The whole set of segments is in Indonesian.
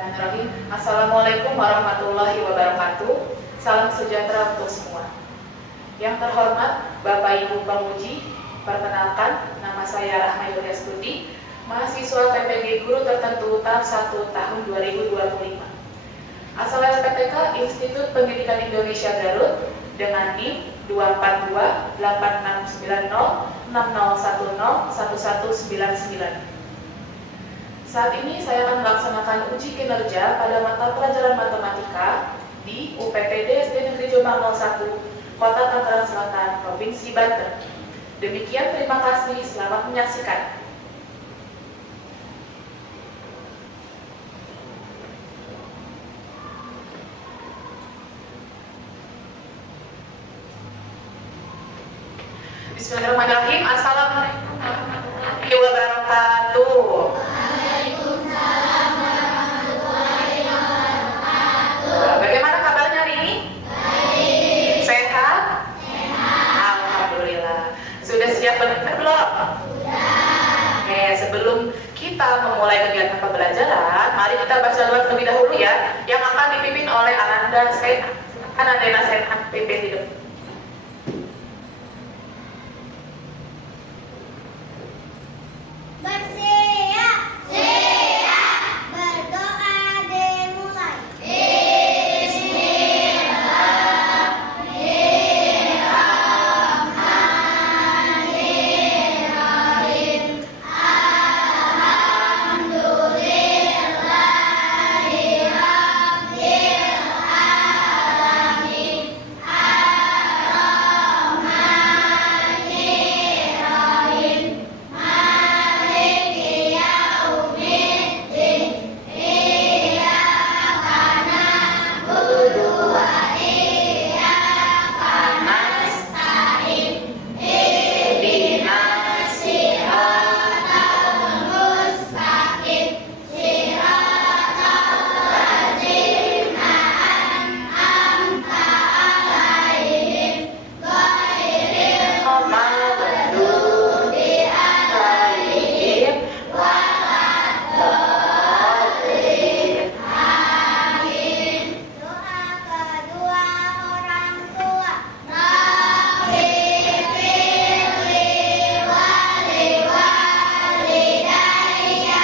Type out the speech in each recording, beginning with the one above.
Bismillahirrahmanirrahim. Assalamualaikum warahmatullahi wabarakatuh. Salam sejahtera untuk semua. Yang terhormat Bapak Ibu Penguji, perkenalkan nama saya Rahma Yulia Studi, mahasiswa PPG Guru Tertentu tahap 1 tahun 2025. Asal SPTK Institut Pendidikan Indonesia Garut dengan NIM 242-8690-6010-1199. Saat ini saya akan melaksanakan uji kinerja pada mata pelajaran matematika di UPTD SD Negeri Jombang 01, Kota Tangerang Selatan, Provinsi Banten. Demikian, terima kasih, selamat menyaksikan. Bismillahirrahmanirrahim. Assalamualaikum warahmatullahi wabarakatuh. Waalaikumsalam warahmatullahi wabarakatuh. Bagaimana kabarnya hari ini? Baik. Sehat? Sehat. Alhamdulillah. Sudah siap belajar belum? Sudah. Oke, sebelum kita memulai kegiatan pembelajaran, mari kita baca doa terlebih dahulu ya, yang akan dipimpin oleh Ananda Senhan. Ananda Senhan, pimpin hidup. Bersiap. Siap. Berdoa dimulai. Bismillahirrahmanirrahim. Alhamdulillahirabbil alamin. Ar-Rahmanirrahim. Maliki yaumiddin. Iyyaka na'budu wa iyyaka nasta'in. Ihdinas siratal mustaqim. Siratal ladzina an'amta 'alaihim ghairil maghdubi 'alaihim waladdallin. Amin. Doa kedua orang tua. Rabbi firli wali walidayya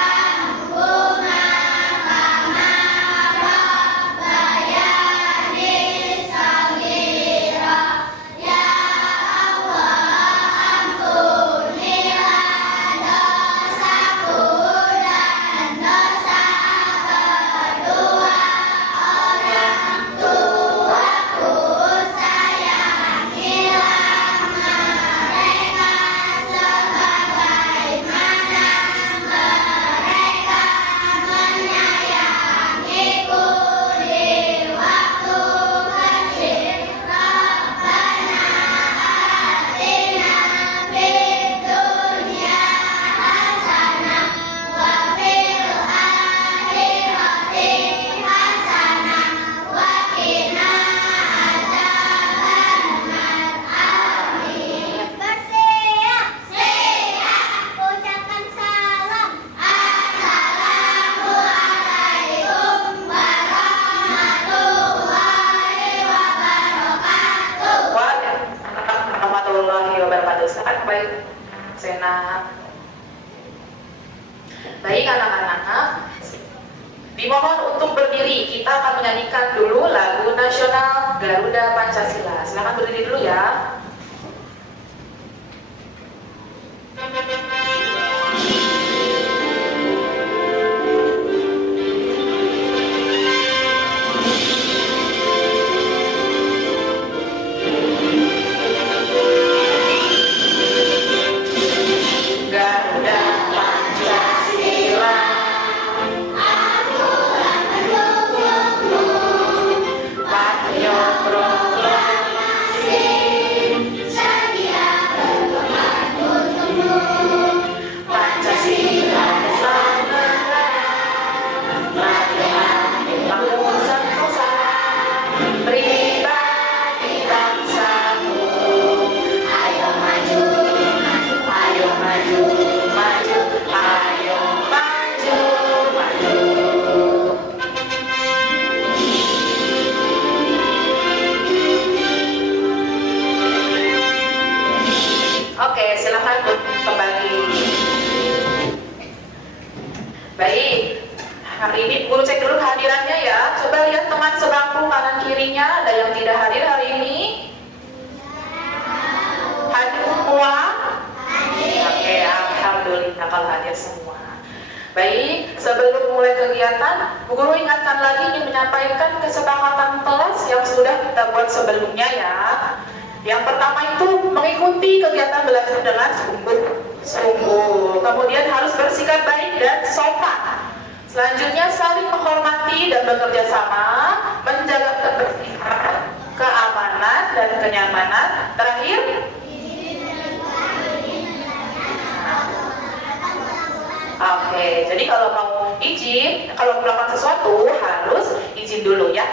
warhamhuma kama rabbayani shaghira. Ya Allah, ampunilah dosaku dan dosa kedua orang tuaku. Sayangilah mereka sebagaimana mereka menyayangiku di waktu kecil. Rabbana atina fid dunya hasanah wa fil akhirati hasanah wa qina adzabannar. Amin. Bersiap. Siap. Ucapkan salam. Assalamualaikum warahmatullahi wabarakatuh. Waalaikumsalam warahmatullahi wabarakatuh. Silakan kembali Senat. Baik anak-anak, dimohon untuk berdiri. Kita akan menyanyikan dulu lagu nasional Garuda Pancasila. Silakan berdiri dulu ya. Garuda Pancasila, Aturan pendukungmu. patriot proklamasi, Hari ini guru cek dulu kehadirannya ya. Coba lihat teman sebangku kanan kirinya, ada yang tidak hadir hari ini? Hadir semua? Oke, alhamdulillah kalau hadir semua. Baik, sebelum mulai kegiatan, Bu Guru ingatkan lagi ingin menyampaikan kesepakatan kelas yang sudah kita buat sebelumnya ya. Yang pertama itu mengikuti kegiatan belajar dengan sungguh-sungguh. Kemudian harus bersikap baik dan sopan. Selanjutnya saling menghormati dan bekerja sama, menjaga kebersihan, keamanan dan kenyamanan. Terakhir, oke, jadi kalau mau izin, kalau melakukan sesuatu harus izin dulu ya.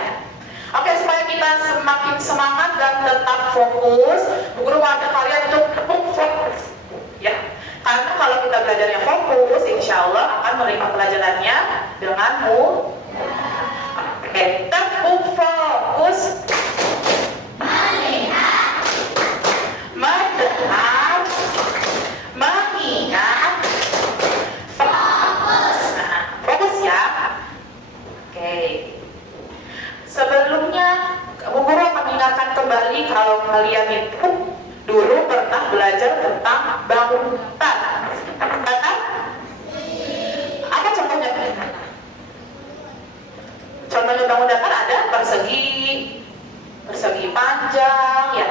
Oke, supaya kita semakin semangat dan tetap fokus, Bu Guru mengajak kalian untuk fokus ya. Karena kalau kita belajar yang fokus, insya Allah akan menerima pelajarannya dengan mudah. Oke, tepuk fokus. Melihat, Mendengar, mengingat, fokus, fokus ya. Oke. Sebelumnya, Bu Guru akan mengingatkan kembali kalau kalian itu dulu pernah belajar tentang bangunan. Kata? Apa contohnya? Contohnya bangun datar ada persegi panjang ya.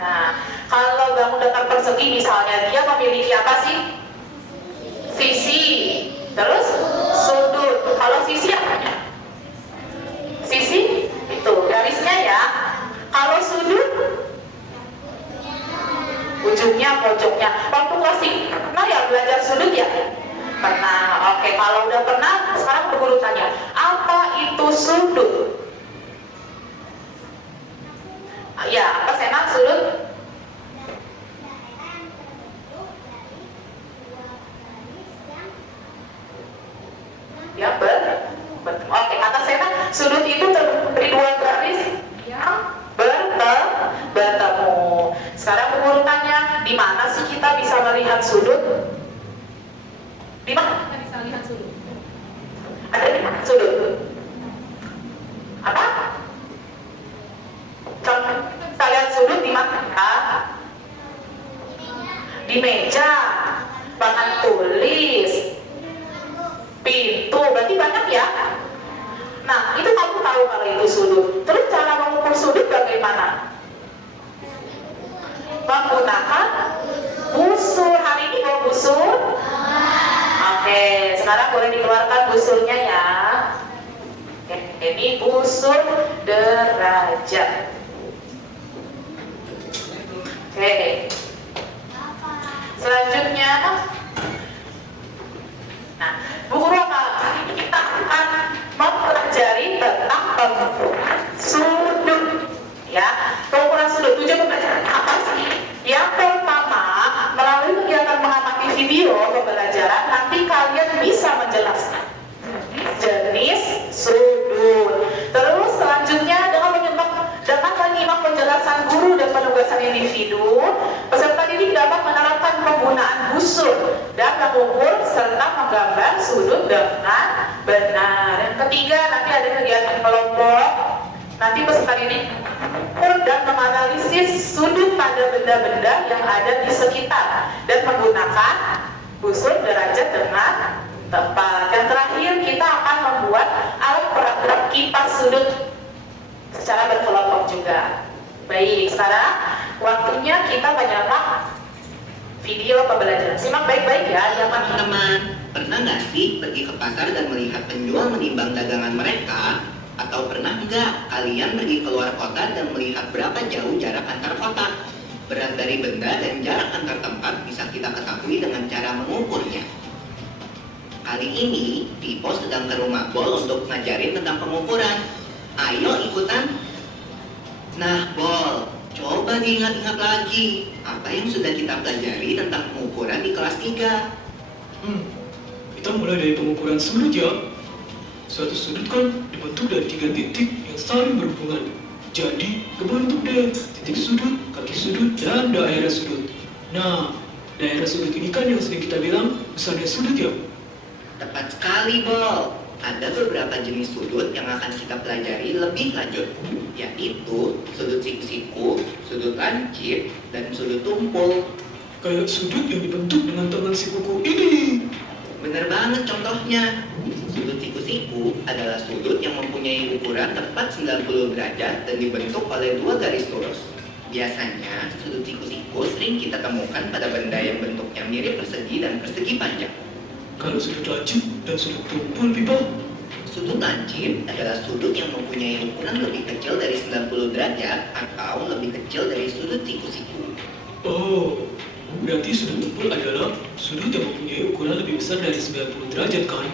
Nah, kalau bangun datar persegi misalnya dia memiliki apa sih? Sisi, terus sudut. Kalau sisi apa? Sisi itu garisnya ya. Kalau sudut ujungnya, pojoknya. Waktu kelas pernah ya belajar sudut ya? Pernah. Oke, kalau udah pernah, sekarang Bu Guru tanya, apa itu sudut? Ya, apa Sena sudut? Ya, oke, kata Sena, sudut itu terdiri dari dua garis yang bertemu. Sekarang Bu Guru tanya, di mana sih kita bisa melihat sudut? Di mana kita bisa lihat sudut? Ada di mana sudut? Apa? Contoh, kita lihat sudut di mana? Di meja, papan tulis, pintu, berarti banyak ya? Nah, itu kamu tahu kalau itu sudut. Terus cara mengukur sudut bagaimana? Menggunakan busur. Hari ini mau busur? Oke, sekarang boleh dikeluarkan busurnya ya. Oke, ini busur derajat. Oke. Selanjutnya, nah, Bu Guru hari ini kita akan mempelajari tentang pengukuran sudut. Ya, pengukuran sudut. Tujuan pembelajaran apa sih? Yang pertama, melalui kegiatan mengamati video pembelajaran, nanti kalian bisa menjelaskan jenis sudut. Terus selanjutnya dengan menyimak penjelasan guru dan penugasan individu, peserta didik dapat menerapkan penggunaan busur dan mengukur serta menggambar sudut dengan benar. Yang ketiga, nanti ada kegiatan kelompok. Nanti peserta didik mengukur dan menganalisis sudut pada benda-benda yang ada di sekitar dan menggunakan busur derajat dengan tepat. Yang terakhir, kita akan membuat alat peragat kipas sudut secara berkelompok juga. Baik, sekarang waktunya kita menyimak video pembelajaran. Simak baik-baik ya, teman-teman. Pernah nggak sih pergi ke pasar dan melihat penjual menimbang dagangan mereka? Atau pernah nggak kalian pergi keluar kota dan melihat berapa jauh jarak antar kota? Berat dari benda dan jarak antar tempat bisa kita ketahui dengan cara mengukurnya. Kali ini, Pipo sedang ke rumah Bol untuk ngajarin tentang pengukuran. Ayo ikutan. Nah, Bol, coba diingat-ingat lagi. Apa yang sudah kita pelajari tentang pengukuran di kelas 3? Kita mulai dari pengukuran sudut ya. Suatu sudut kan dibentuk dari 3 titik yang saling berhubungan. Jadi, kebentuk deh titik sudut, kaki sudut, dan daerah sudut. Nah, daerah sudut ini kan yang sering kita bilang besarnya sudut ya. Tepat sekali, Bol. ada beberapa jenis sudut yang akan kita pelajari lebih lanjut, yaitu sudut siku-siku, sudut lancip, dan sudut tumpul. Kayak sudut yang dibentuk dengan tangan si kuku ini. Bener banget contohnya. Sudut siku-siku adalah sudut yang mempunyai ukuran tepat 90 derajat dan dibentuk oleh dua garis lurus. Biasanya, sudut siku-siku sering kita temukan pada benda yang bentuknya mirip persegi dan persegi panjang. Kalau sudut lancip dan sudut tumpul, Pipa? Sudut lancip adalah sudut yang mempunyai ukuran lebih kecil dari 90 derajat atau lebih kecil dari sudut siku-siku. Oh, berarti sudut tumpul adalah sudut yang mempunyai ukuran lebih besar dari 90 derajat kan?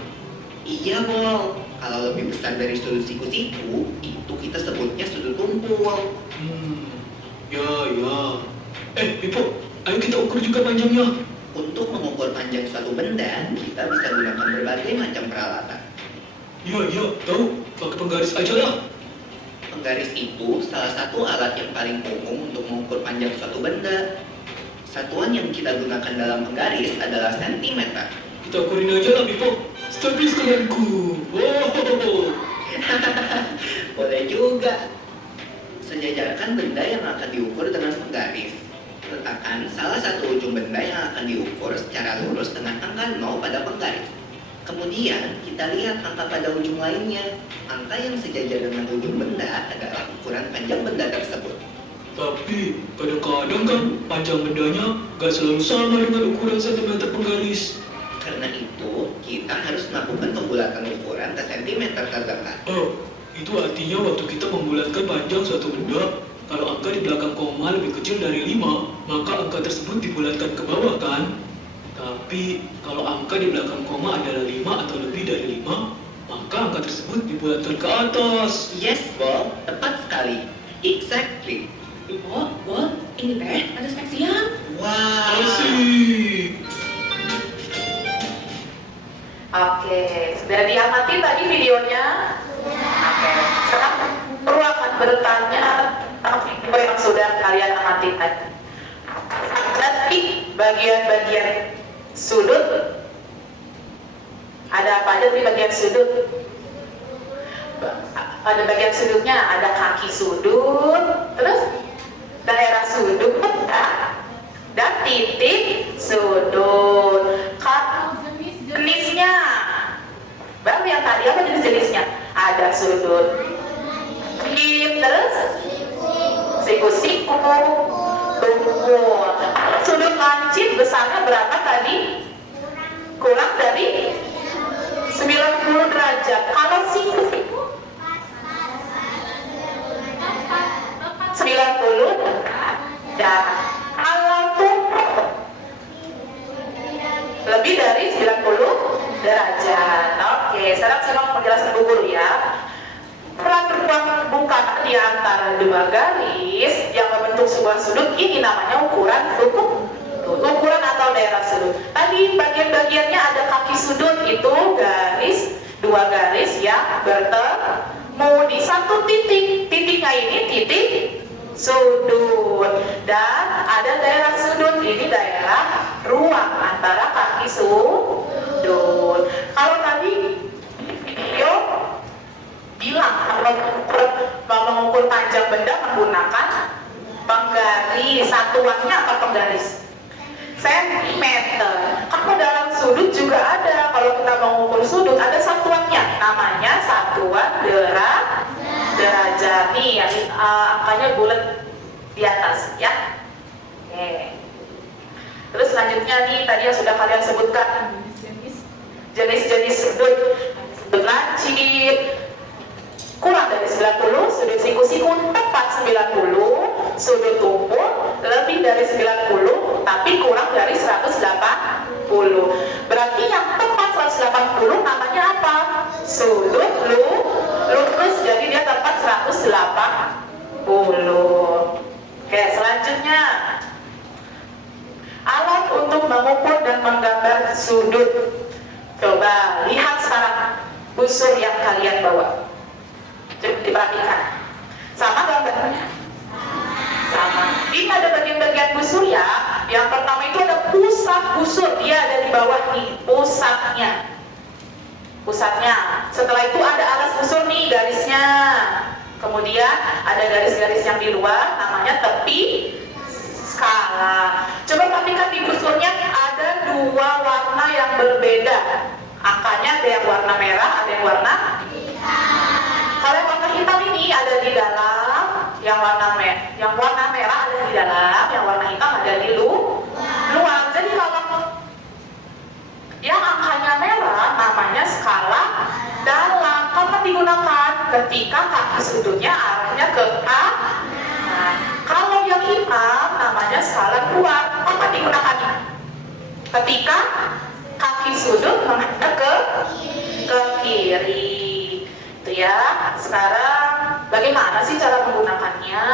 Iya, Bol. Kalau lebih besar dari sudut siku-siku, itu kita sebutnya sudut tumpul. Ya. Pipo, ayo kita ukur juga panjangnya. Untuk mengukur panjang suatu benda, kita bisa gunakan berbagai macam peralatan. Iya, tahu. Pakai penggaris aja lah. Penggaris itu salah satu alat yang paling umum untuk mengukur panjang suatu benda. Satuan yang kita gunakan dalam penggaris adalah sentimeter. Kita ukurin aja lah, Pipo. Stabilis kalianku. Wow. Boleh juga. Sejajarkan benda yang akan diukur dengan penggaris. Letakkan salah satu ujung benda yang akan diukur secara lurus dengan angka 0 pada penggaris. Kemudian, kita lihat angka pada ujung lainnya. Angka yang sejajar dengan ujung benda adalah ukuran panjang benda tersebut. Tapi, kadang-kadang kan panjang bendanya gak selalu sama dengan ukuran sentimeter penggaris. Karena itu, kita harus melakukan pembulatan ukuran ke sentimeter terdekat. Oh, itu artinya waktu kita membulatkan panjang suatu benda, kalau angka di belakang koma lebih kecil dari 5, maka angka tersebut dibulatkan ke bawah kan? Tapi, kalau angka di belakang koma adalah 5 atau lebih dari 5, maka angka tersebut dibulatkan ke atas. Yes, Bob. Tepat sekali. Exactly. Bo, ini teh ada seksian. Wow. Asik. Oke, sudah diamati tadi videonya? Oke, sekarang perlu akan bertanya apa yang sudah kalian amati tadi. Nanti bagian-bagian sudut, ada apa aja di bagian sudut? Pada bagian sudutnya ada kaki sudut, terus daerah sudut, dan titik sudut. Jenisnya, baru yang tadi apa jenis-jenisnya? Ada sudut terus siku-siku, tumpul. Sudut lancip besarnya berapa tadi? Kurang dari 90 derajat. Kalau siku-siku 90 dan kalau tumpul lebih dari 90 derajat. Oke, sekarang saya mau penjelasan Bu Guru ya. Peran ruang buka di antara dua garis yang membentuk sebuah sudut ini namanya ukuran ukuran atau daerah sudut. Tadi bagian-bagiannya ada kaki sudut, itu dua garis yang bertemu di satu titik. Titiknya ini titik sudut, dan ada daerah sudut, ini daerah ruang antara kaki sudut. Kalau tadi video bilang kalau mengukur panjang benda menggunakan penggaris, satuannya apa penggaris? Sentimeter. Kalau dalam sudut juga ada, kalau kita mengukur sudut ada satuannya, namanya satuan derajat. Nih, angkanya bulat di atas ya. Oke. Terus selanjutnya nih, tadi yang sudah kalian sebutkan jenis-jenis sudut lancip kurang dari 90, sudut siku-siku tepat 90, sudut tumpul lebih dari 90 tapi kurang dari 180. Berarti yang tepat 180 namanya apa? Sudut lurus, jadi dia tepat 180. Oke, selanjutnya alat untuk mengukur dan menggambar sudut. Coba lihat sekarang busur yang kalian bawa. Coba diperhatikan. Sama gambarnya? Sama. Ini ada bagian-bagian busur ya. Yang pertama itu ada pusat busur. Dia ada di bawah nih, pusatnya. pusatnya. Setelah itu ada alas busur nih garisnya. Kemudian ada garis-garis yang di luar, namanya tepi skala. Coba perhatikan di busurnya ada dua warna yang berbeda. Angkanya ada yang warna merah, ada yang warna hitam. Kalau yang warna hitam ini ada di dalam, yang warna merah ada di dalam, yang warna hitam ada di luar. Jadi kalau yang angkanya merah namanya skala dalam. Kapan digunakan? Ketika kaki sudutnya arahnya ke kanan. Nah, kalau yang hitam namanya skala luar. Kapan digunakan? Ketika kaki sudut menghadap ke kiri. Itu ya. Sekarang bagaimana sih cara menggunakannya?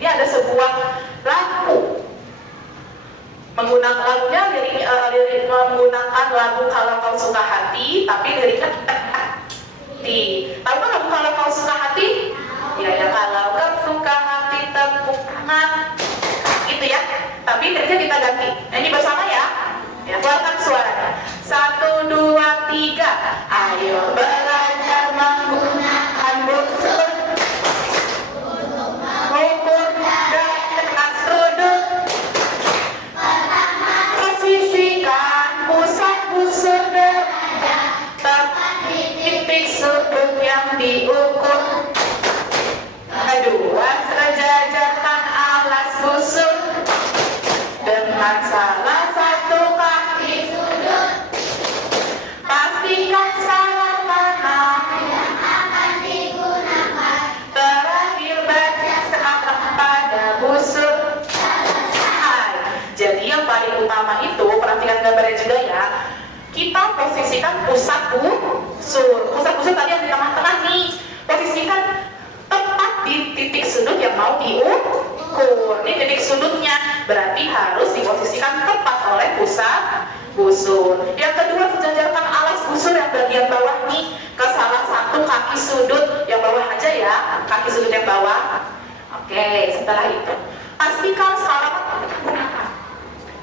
Ini ada sebuah lampu. Menggunakan lagunya menggunakan lagu Kalau Kau Suka Hati, tapi liriknya hati. Tahu kan lagu Kalau Kau Suka Hati? Ya, kalau kau suka hati tepuk tangan. Gitu ya. Tapi liriknya kita ganti. Nyanyi bersama ya. Ya, keluarkan suaranya. 1, 2, 3. Ayo belajar menggunakan busur mengukur dekat sudut. Posisikan pusat busur derajat tepat di titik sudut yang diukur. Kedua, sejajarkan alas busur dengan salah satu kaki sudut. Pastikan salah mana yang akan digunakan. Terakhir baca searah pada busur. Jadi yang paling utama itu, perhatikan gambarnya juga ya. Kita posisikan pusat busur. Pusat busur tadi yang di tengah-tengah nih. Posisikan tepat di titik sudut yang mau diukur. Ini titik sudutnya, berarti harus diposisikan tepat oleh pusat busur. Yang kedua, sejajarkan alas busur yang bagian bawah nih ke salah satu kaki sudut yang bawah aja ya, kaki sudut yang bawah. Oke, setelah itu pastikan skala digunakan.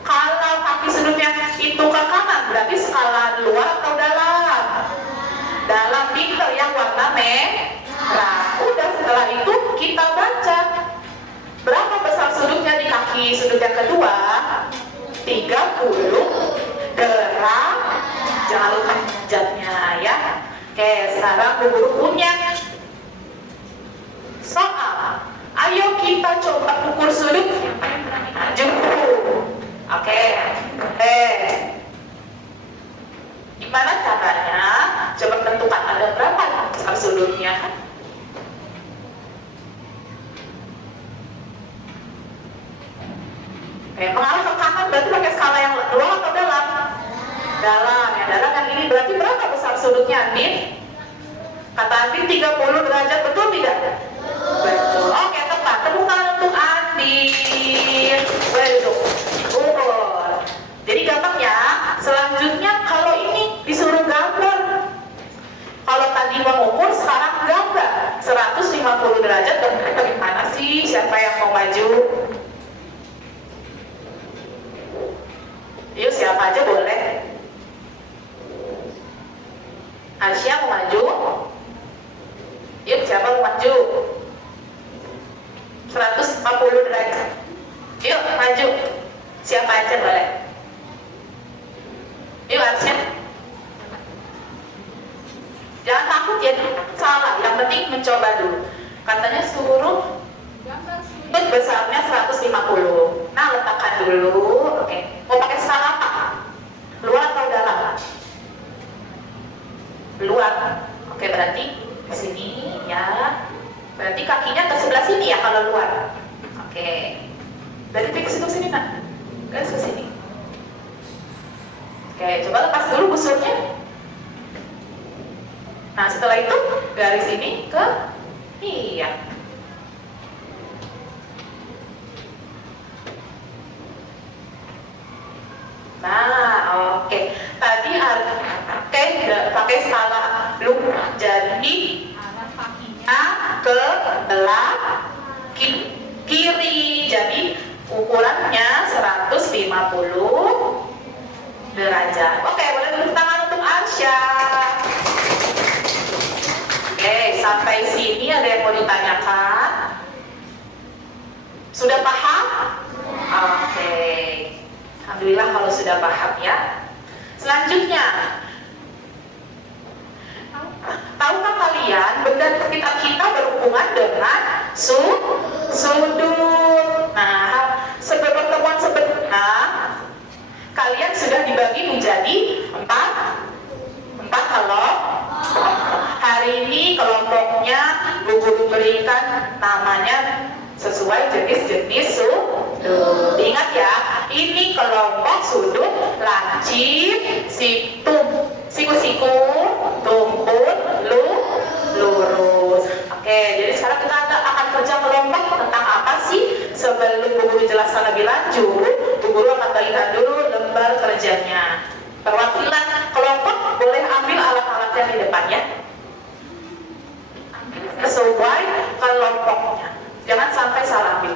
Kalau kaki sudutnya itu ke kanan, berarti skala luar atau dalam? Dalam pinter yang warna merah. Udah, setelah itu kita baca berapa besar sudutnya di kaki sudut yang kedua. 30 derajat. Jangan lupa derajatnya ya. Oke, sekarang Bu Guru punya soal. Ayo kita coba ukur sudut yang paling berani maju. Oke. Gimana caranya? Coba tentukan ada berapa besar sudutnya. Mengarah ke kanan berarti pakai skala yang luar atau dalam? Dalam. Yang dalam yang ini berarti berapa besar sudutnya, Andin? Kata Andin 30 derajat, betul tidak? Betul. Oke, tepat. Tepuk tangan untuk Andin. Boleh duduk. Jadi gampang ya. Selanjutnya kalau ini disuruh gambar. Kalau tadi mengukur, sekarang gambar 150 derajat. Dan bagaimana sih? Siapa yang mau maju? Yuk, siapa aja boleh. Asia mau maju? Yuk, siapa mau maju? 140 derajat. Yuk, maju. Siapa aja boleh. Yuk, Asia. Jangan takut ya, salah. Yang penting mencoba dulu. Katanya suruh sudut besarnya 150. Nah, letakkan dulu. Oke. Mau pakai skala apa? Luar atau dalam? Luar. Oke, berarti di sini ya. Berarti kakinya ke sebelah sini ya kalau luar. Oke. Dari titik situ sini nak. Garis ke sini. Oke, coba lepas dulu busurnya. Nah, setelah itu garis ini ke iya. Nah, oke. Tadi pakai skala luar. Jadi arah kakinya ke belah kiri. Jadi ukurannya 150 derajat. Oke, boleh tepuk tangan untuk Arsya. ditanyakan? Sudah paham? Oke. Alhamdulillah kalau sudah paham ya. Selanjutnya, tahukah kalian benda di sekitar kita berhubungan dengan sudut? Nah, sebelum pertemuan sebelumnya, kalian sudah dibagi menjadi empat kelompok. Hari ini kelompoknya Bu Guru berikan namanya sesuai jenis-jenis sudut. Ingat ya, ini kelompok sudut lancip, siku-siku, tumpul, lurus. Oke, jadi sekarang kita akan kerja kelompok tentang apa sih? Sebelum Bu Guru jelaskan lebih lanjut, Bu Guru akan bagikan dulu lembar kerjanya. Perwakilan kelompok boleh ambil alat-alatnya di depan ya. Sesuai kelompoknya. Jangan sampai salah ambil.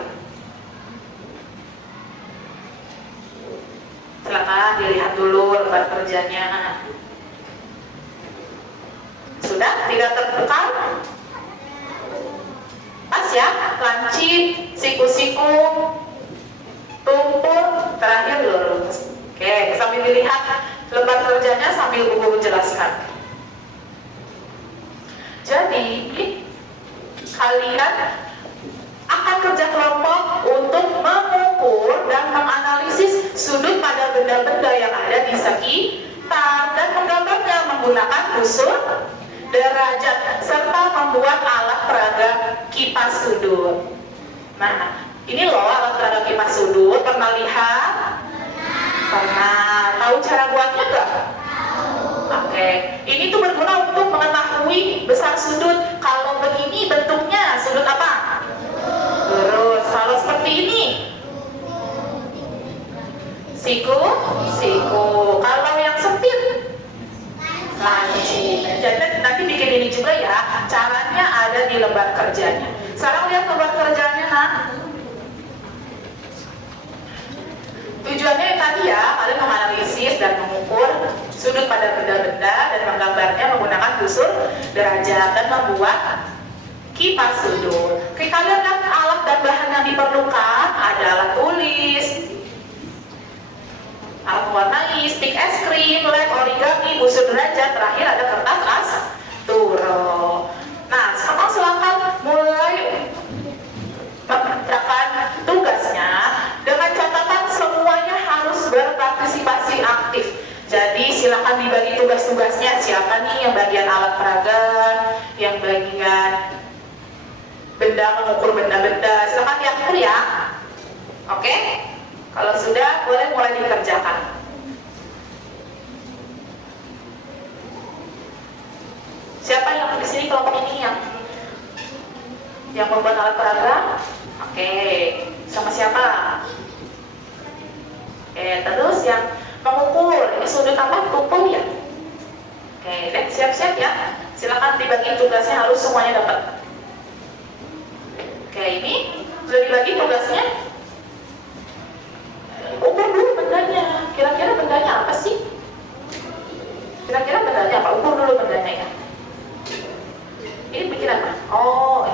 Silakan dilihat dulu lembar kerjanya. Sudah? Tidak tertukar? Pas ya? Lancip, siku-siku, tumpul, terakhir lurus. Oke, sambil dilihat lembar kerjanya sambil Bu Guru jelaskan. Jadi, kalian akan kerja kelompok untuk mengukur dan menganalisis sudut pada benda-benda yang ada di sekitar dan menggambarnya menggunakan busur, derajat, serta membuat alat peraga kipas sudut. Nah, ini loh alat peraga kipas sudut. Pernah lihat? Pernah. Tahu cara buatnya nggak? Oke. Ini tuh berguna untuk mengetahui besar sudut. Kalau begini bentuknya sudut apa? Lurus. Kalau seperti ini, siku. Kalau yang sempit, lancip. Jadi nanti bikin ini juga ya. Caranya ada di lembar kerjanya. Sekarang lihat lembar kerjanya, nah. Tujuannya yang tadi ya, kalian menganalisis dan mengukur sudut pada benda-benda dan menggambarnya menggunakan busur, derajat, dan membuat kipas sudut. Oke, kalian lihat alat dan bahan yang diperlukan. Ada alat tulis, alat mewarnai, stik es krim, lem, origami, busur derajat, terakhir ada kertas turo. Nah, sekarang silakan mulai mengerjakan tugasnya dengan catatan semuanya harus berpartisipasi aktif. Jadi silakan dibagi tugas-tugasnya. Siapa nih yang bagian alat peraga, yang bagian benda, mengukur benda-benda, silakan diatur ya. Oke? Kalau sudah, boleh mulai dikerjakan. Siapa yang di sini kelompok ini yang membuat alat peraga? Oke, sama siapa? Oke, terus yang mengukur, ini sudut apa? Tumpul ya? Oke, dan siap-siap ya. Silakan dibagi tugasnya, harus semuanya dapat. Oke, ini sudah dibagi tugasnya. Ukur dulu bendanya. Kira-kira bendanya apa sih? Kira-kira bendanya apa? Ukur dulu bendanya ya. Ini bikin apa? Oh,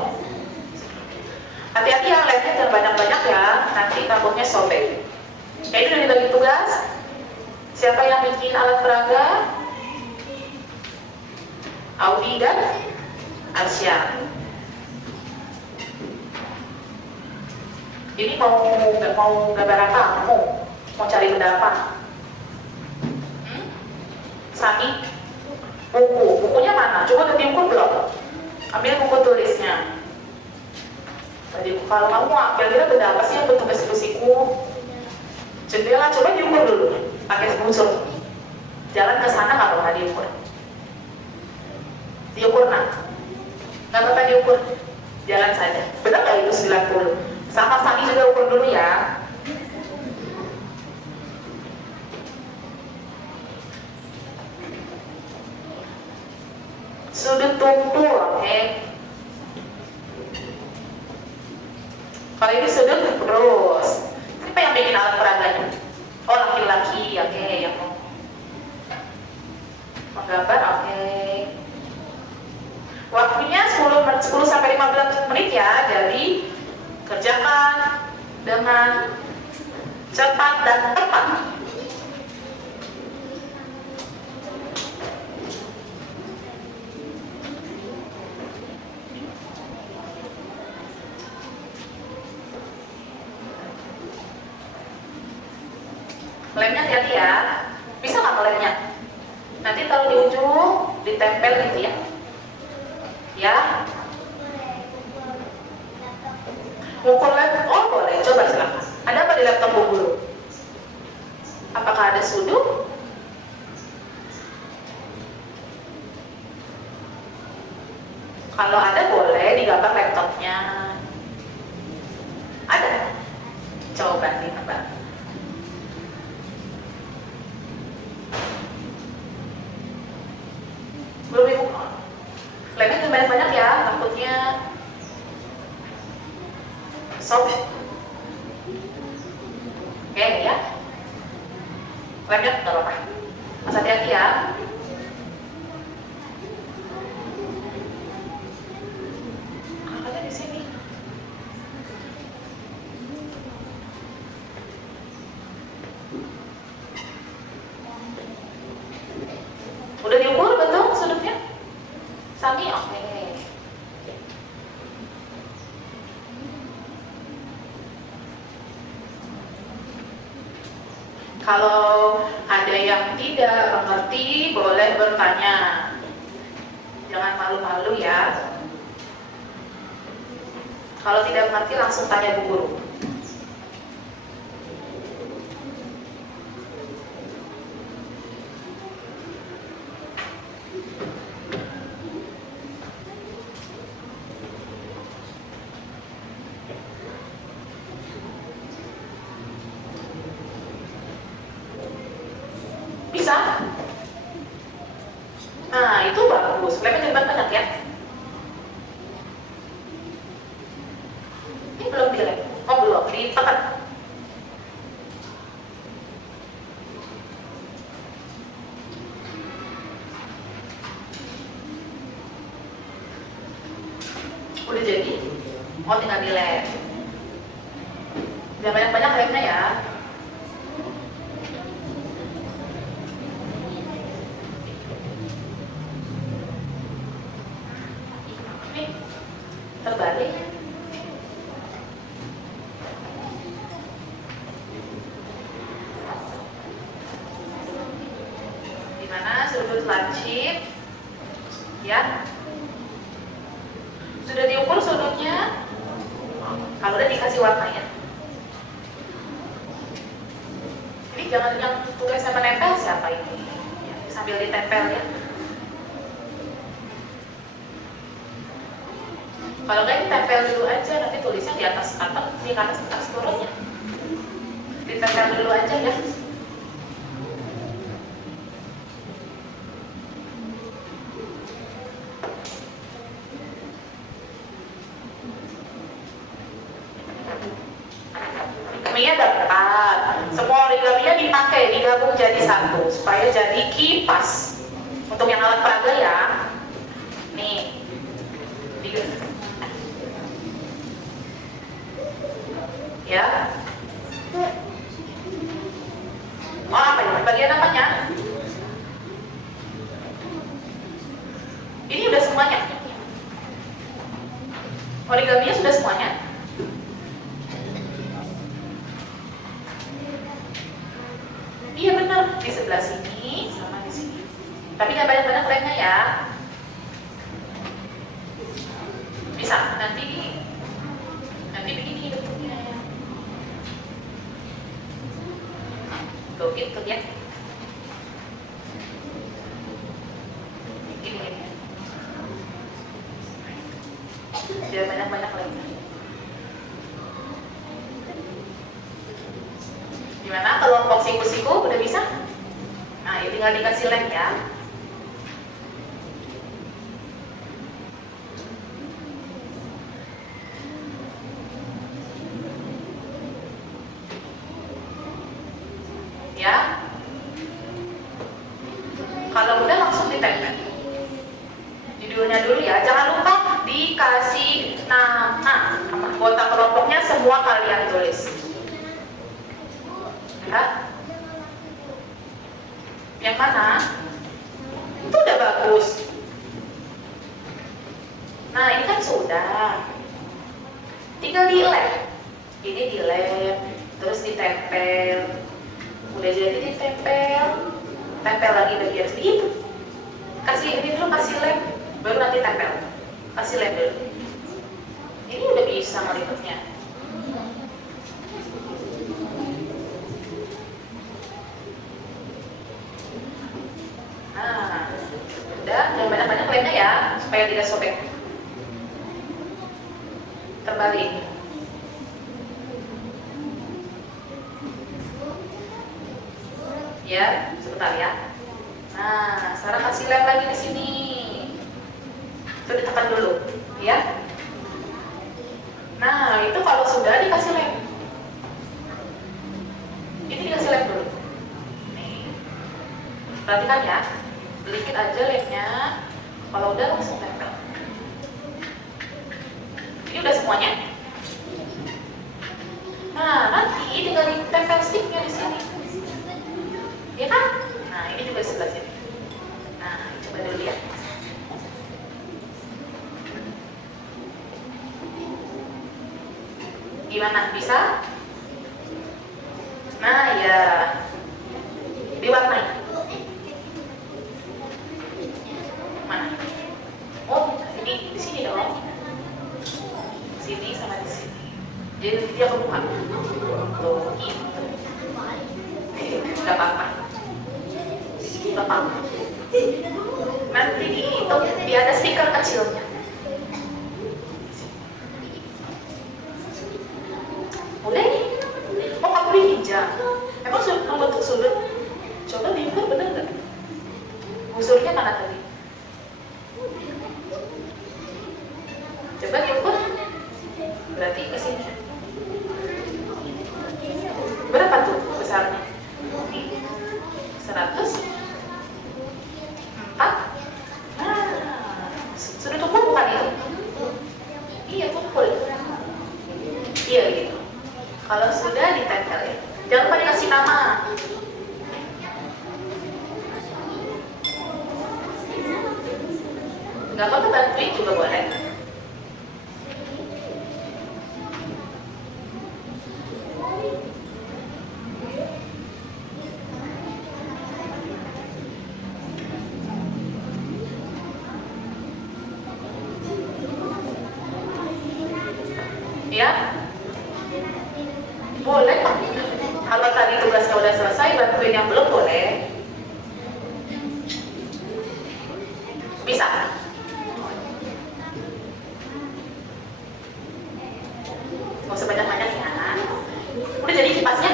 hati-hati yang lemnya jangan banyak-banyak ya. Nanti takutnya sobek. Ini udah dibagi tugas. Siapa yang bikin alat peraga? Audi dan Arsya. Ini mau gambar apa? Mau cari benda apa? Sami? Bukunya mana? Coba udah diukur belum? Ambil buku tulisnya. Tadi kalau kamu kira-kira benda apa sih yang bentuknya siku-siku? Jendela, coba diukur dulu pakai busur. Jalan ke sana kalau nggak diukur. Diukur nak? Nggak apa-apa diukur. Jalan saja. Benar nggak itu 90? Sama Sami juga ukur dulu ya. Sudut tumpul, oke. Kalau ini sudut terus. Siapa yang bikin alat peraganya? Oh, laki-laki, oke. Yang mau menggambar, oke. Waktunya 10 sampai 15 menit ya. Jadi kerjakan dengan cepat dan tepat. Lemnya hati-hati ya. Bisa nggak lemnya? Nanti taruh di ujung, ditempel gitu ya. Ya. Ukur lem? Oh boleh, coba silakan. Ada apa di laptop Bu Guru? Apakah ada sudut? Kalau ada boleh digambar laptopnya. Ada? Coba digambar. Belum ibu. Lemnya tuh banyak-banyak ya, takutnya sobek. Oke ya. Lemnya nggak apa-apa. Mas hati-hati ya. Kakaknya di sini. Udah diukur betul sudutnya? Sami, oke. Kalau ada yang tidak mengerti, boleh bertanya. Jangan malu-malu ya. Kalau tidak mengerti, langsung tanya Bu Guru. Bisa? Nah, itu bagus. Lemnya banyak ya. Ini belum dilem. Oh, belum. Ditekan. Udah jadi? Oh, tinggal dilem. Jangan banyak-banyak lemnya ya. Terbalik. Dimana sudut lancip ya, sudah diukur sudutnya. Kalau udah dikasih warnanya, ini jangan yang tulis sama nempel siapa ini ya, sambil ditempel ya. Kalau nggak ditempel dulu aja, nanti tulisnya di atas atau di atas turunnya. Ditempel dulu aja ya. Origaminya dapat. Semua origaminya dipakai, digabung jadi satu supaya jadi kipas. Untuk yang alat peraga ya. Nih. Ya. Oh, apa ini? Bagian apanya? Ini udah semuanya. Origaminya sudah semuanya. Iya benar, di sebelah sini sama di sini. Tapi nggak banyak-banyak lemnya ya. Bisa nanti begini bentuknya ya. Gitu ya. Gini. Biar banyak-banyak lemnya. Gimana kelompok siku-siku udah bisa? Nah, ya tinggal dikasih lem ya. Ya. Kalau udah langsung ditempel. Judulnya dulu ya, jangan lupa di dikasih nama. Anggota kelompoknya semua kalian tulis. Ya. Yang mana? Itu udah bagus. Nah, ini kan sudah. Tinggal di lab. Ini di lab, terus ditempel. Udah jadi ditempel. Tempel lagi bagian segitu. Kasih ini dulu, kasih lem, baru nanti tempel. Kasih lem dulu. Ini udah bisa ngelipetnya. Nah, udah, jangan banyak-banyak lemnya ya, supaya tidak sobek. Terbalik. Ya, sebentar ya. Nah, sekarang kasih lem lagi di sini. Itu ditekan dulu, ya. Nah, itu kalau sudah dikasih lem. Ini dikasih lem dulu. Nih. Perhatikan ya. Sedikit aja lemnya. Kalau udah langsung tempel. Ini udah semuanya. Nah, nanti tinggal ditempel sticknya di sini. Ya kan? Nah, ini juga di sebelah sini. Nah, coba dulu lihat. Gimana? Bisa? Nah, ya. Diwarnai. Mana? Oh, ini di sini dong. Sini sama di sini. Jadi dia kebuka. Tuh, gitu. Gak apa-apa. Gak apa-apa. Nanti dihitung, dia ada stiker kecilnya. Udah ini. Oh, kamu dihijau. Emang membentuk sudut? Coba diukur bener nggak? Unsurnya mana tadi? Coba diukur. Berarti ke sini. Berapa tuh besarnya? 100? 4? Nah, sudah tumpul bukan itu? Iya, tumpul. Iya gitu. Kalau sudah ditempel ya. Jangan lupa dikasih nama. Nggak apa-apa, bantuin juga boleh. Ya, boleh. Kalau tadi tugasnya udah selesai, bantuin yang belum boleh. Bisa. Nggak usah banyak-banyak ya. Udah jadi kipasnya?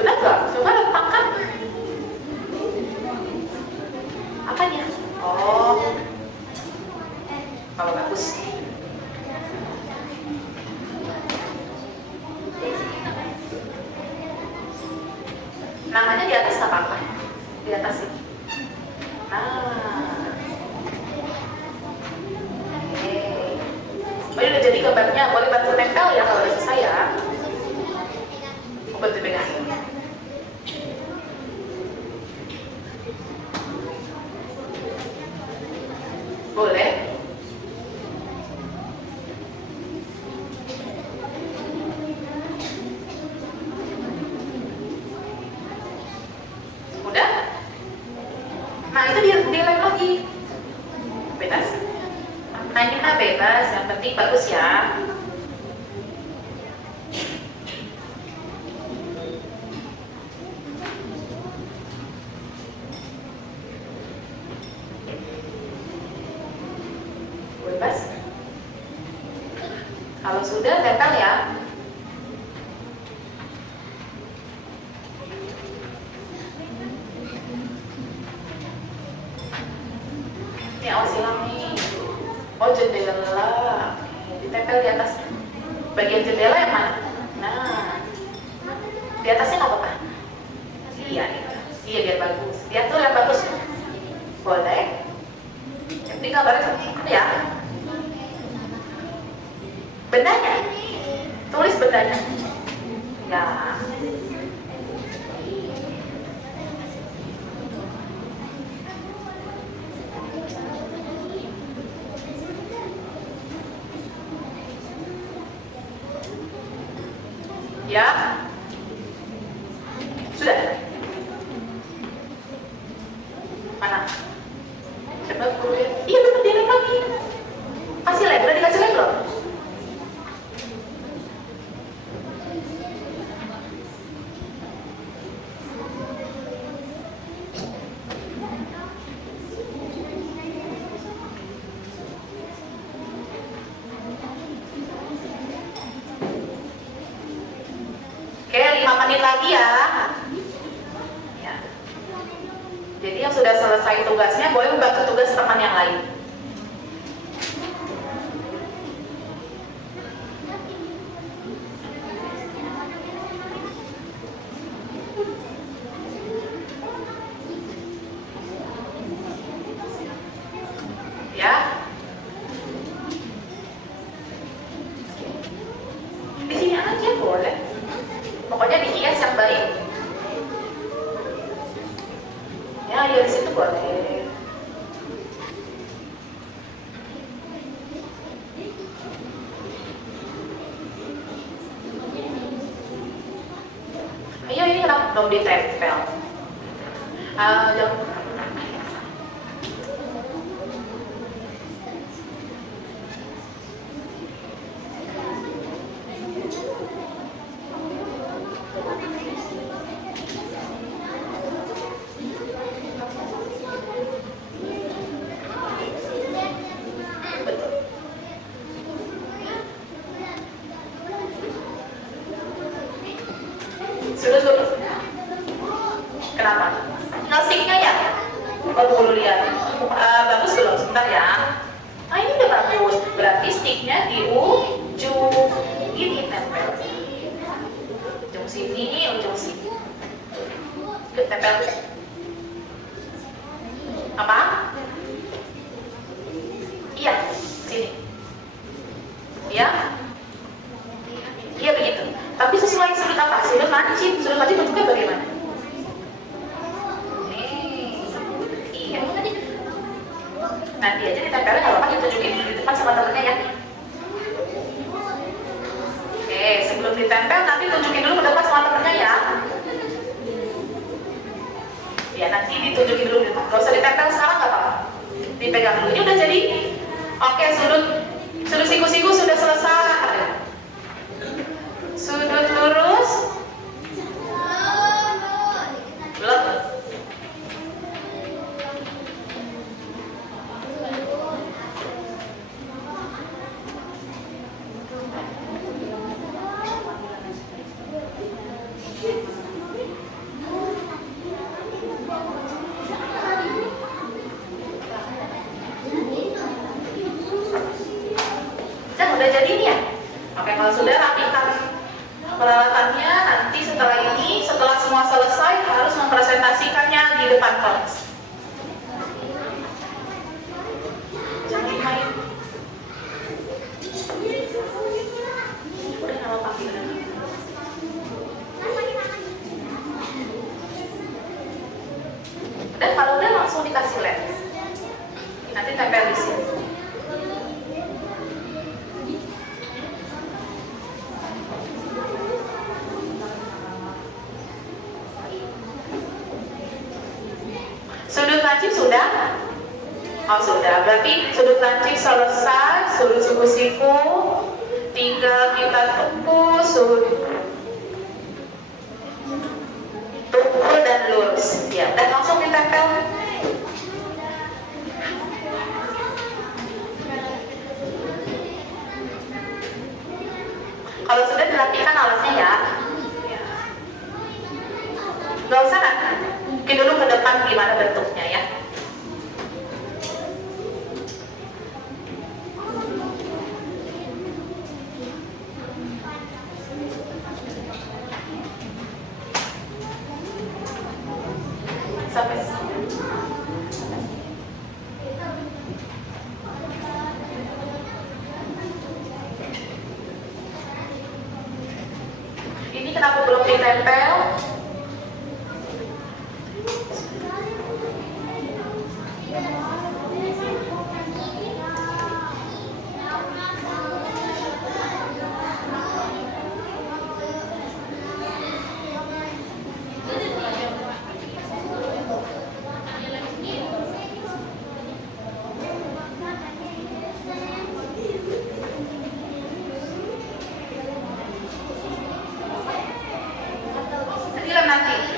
Benar nggak? Coba letakkan. Apanya? Oh, kalau bagus. Namanya di atas nggak apa-apa, di atas ini. Nah, oke. Oh, ini udah jadi gambarnya. Boleh bantu nempel ya kalau udah selesai ya. Mau bantu pegang. Boleh. Udah? Nah, itu dilem lagi. Bebas. Nah, ini mah bebas, yang penting bagus ya. Bebas. Kalau sudah, tempel ya. Ini awas hilang nih. Oh, jendela. Ditempel di atas. Bagian jendela yang mana? Nah, di atasnya nggak apa-apa. Iya, iya biar bagus. Dia tuh yang bagus. Boleh. Yang penting gambarnya cantik. Ya. Bendanya. Tulis bendanya. Ya. Ya. Sudah. Mana? Coba kulihat. Iya benar dia lem lagi. Kasih lem, udah dikasih lem belum? Oke, 5 menit lagi ya. Ya. Jadi yang sudah selesai tugasnya boleh membantu tugas teman yang lain. Ya. Di sini aja boleh. Pokoknya dihias yang baik. Ya, di situ boleh. Ayo, ini kenapa belum ditempel? Jangan. Betul. Sudah dulu. Kenapa? Ngasihnya ya? Oh, dulu lihat. Bagus belum? Sebentar ya. Ah, ini udah bagus. Berarti sticknya di ujung ini tempel. Ujung sini, ujung sini. Tempel. Apa? Iya, sini. Iya? Iya begitu. Tapi sesuai sudut apa? Sudut lancip. Sudut lancip bentuknya bagaimana? Iya. Nanti aja ditempelin, nggak apa-apa, ditunjukin dulu di depan sama temennya ya. Oke, sebelum ditempel nanti tunjukin dulu ke depan sama temennya ya. Ya nanti ditunjukin dulu, nggak usah ditempel sekarang nggak apa-apa. Dipegang dulu. Ini udah jadi. Oke, sudut siku-siku sudah selesai. Sudut lurus. Belum. Udah jadi nih ya. Oke, kalau sudah rapikan peralatannya, nanti setelah ini, setelah semua selesai harus mempresentasikannya di depan kelas. Jangan main. Udah nama panggilan. Dan kalau udah langsung dikasih lem. Nanti tempel di sini. Sudut lancip sudah? Oh sudah, berarti sudut lancip selesai, sudut siku-siku tinggal kita tembus tumpul dan lurus ya, dan langsung ditempel. Kalau sudah dirapikan alasnya ya, nggak usah kan? Mungkin dulu ke depan gimana bentuknya ya. Sampai sini. ditempel.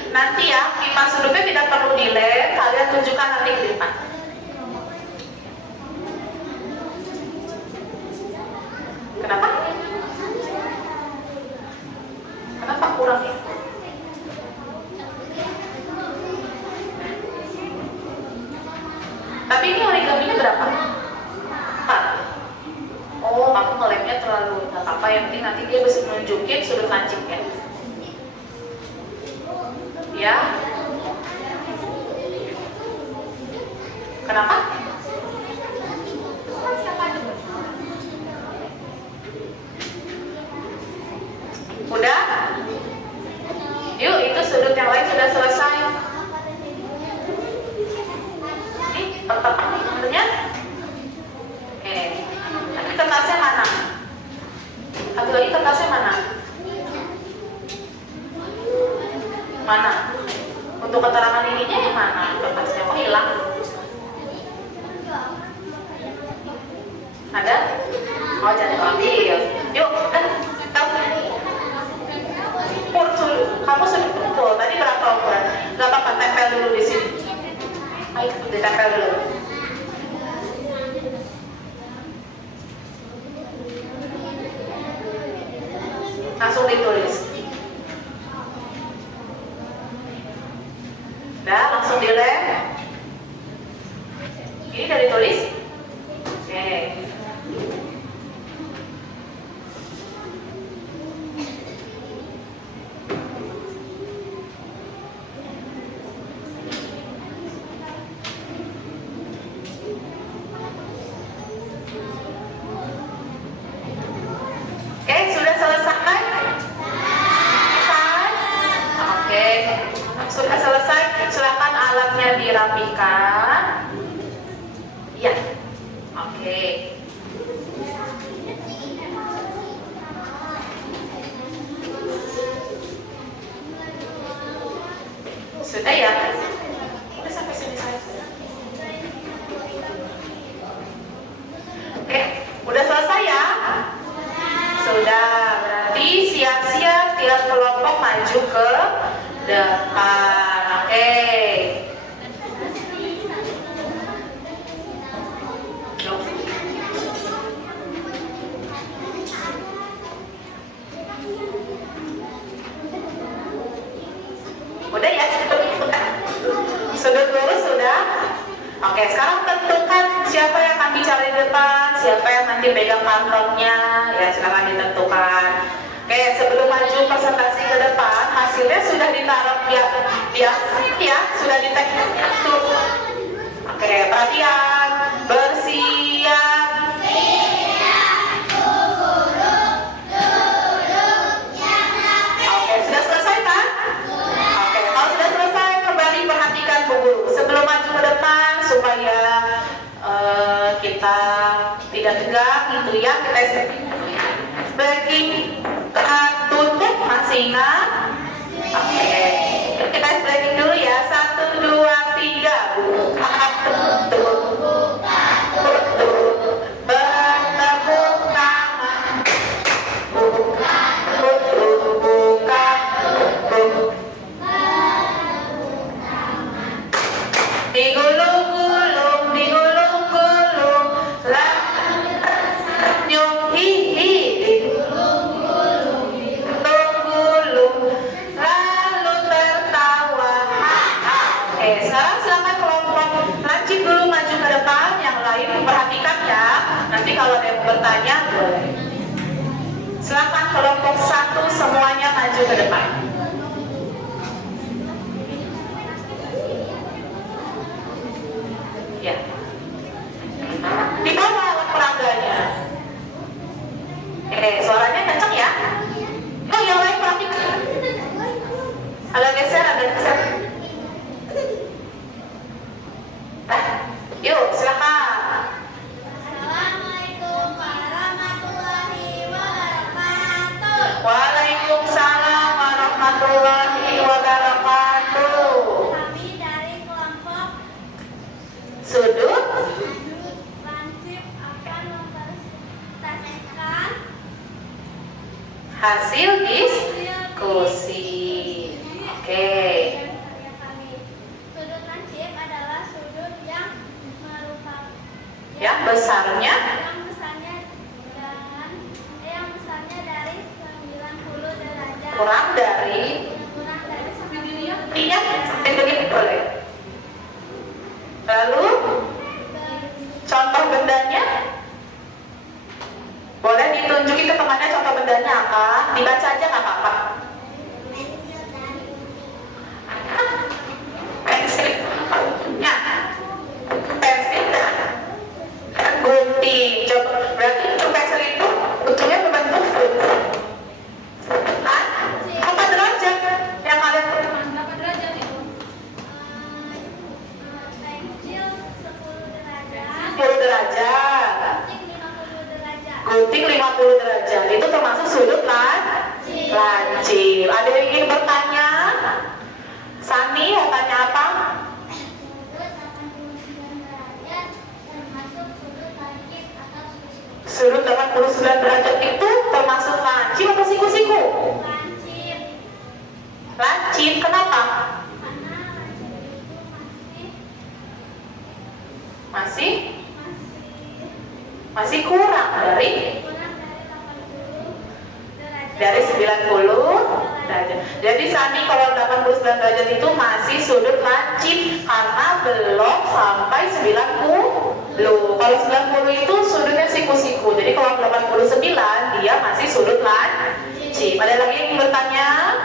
Nanti ya, kipas hidupnya tidak perlu dilem, kalian tunjukkan nanti di depan. Kenapa? Kenapa kurang ya? Tapi ini origaminya berapa? 4. Oh, kamu ngelemnya terlalu nggak apa-apa, yang penting nanti dia bisa nunjukin sudut lancip ya. Ya. Kenapa? Udah? Yuk, itu sudut yang lain sudah selesai. Ini pertemuan sebenarnya. Oke. Tapi kertasnya mana? Satu lagi kertasnya mana? Mana? Untuk keterangan ininya yang mana? Kertasnya kok hilang? Ada? Oh, jangan ambil. Yuk, kan kamu sudah kumpul. Tadi berapa ukuran? Gak apa-apa, tempel dulu di sini. Ayo, ditempel dulu. Langsung ditulis. Udah, langsung dilem. Ini udah ditulis? Oke. Oke, sudah selesai? Oke, sudah selesai. Silakan alatnya dirapikan. Ya, oke. Sudah ya? Udah sampai sini saya. Oke, udah selesai ya? Sudah, berarti siap-siap tiap kelompok maju ke depan. Oke. Udah ya? Sudut lurus sudah? Oke, sekarang tentukan siapa yang akan bicara di depan, siapa yang nanti pegang kantongnya, ya sekarang ditentukan. Oke, sebelum maju presentasi ke depan, hasilnya sudah ditaruh ya, sudah di-tag. Oke, perhatian, bersiap. Oke, sudah selesai kan? Oke, kalau sudah selesai, kembali perhatikan Bu Guru. Sebelum maju ke depan, supaya kita tidak tegak gitu ya, kita stretching, tutup, masih ingat? Oke, kita stretching dulu ya. 1, 2, 3. Buka, tutup, tutup, bertepuk tangan. Buka, tutup, buka, tutup. Digulung-gulung, digulung-gulung, senyum hihi, digulung-gulung, lalu tertawa. Oke, sekarang silakan kelompok lancip dulu maju ke depan, yang lain perhatikan ya. Nanti kalau ada yang bertanya boleh. Silakan kelompok 1 semuanya maju ke depan. Ya. Di bawah alat peraganya. Suaranya kenceng ya. Oh, yang lain perhatikan. Hasil diskusi. Oke. Sudut lancip adalah sudut yang merupakan Yang besarnya yang besarnya dari 90 derajat. kurang dari Kurang dari 90 iya, begini boleh. Lalu contoh bendanya boleh ditunjukin ke temannya contoh bendanya apa? Dibaca aja nggak apa-apa. pensil dan Pensil, ya, pensil dan gunting. Coba berarti untuk pensil itu bentuknya berbentuk apa derajat yang kalian pensil 10 derajat. 10 derajat. Gunting 50 derajat. Gunting 50 derajat. Itu termasuk sudut lancip. Ada yang ingin bertanya? Sani mau tanya apa? Sudut 89 derajat termasuk sudut lancip atau siku-siku. Sudut 89 derajat itu termasuk lancip atau siku-siku? Lancip Lancip, kenapa? karena lancip itu Masih masih kurang dari kurang dari 80 derajat. 90 derajat. Jadi Sani kalau 89 derajat itu masih sudut lancip karena belum sampai 90. Kalau 90 itu sudutnya siku-siku. Jadi kalau 89 dia masih sudut lancip. Ada lagi yang bertanya?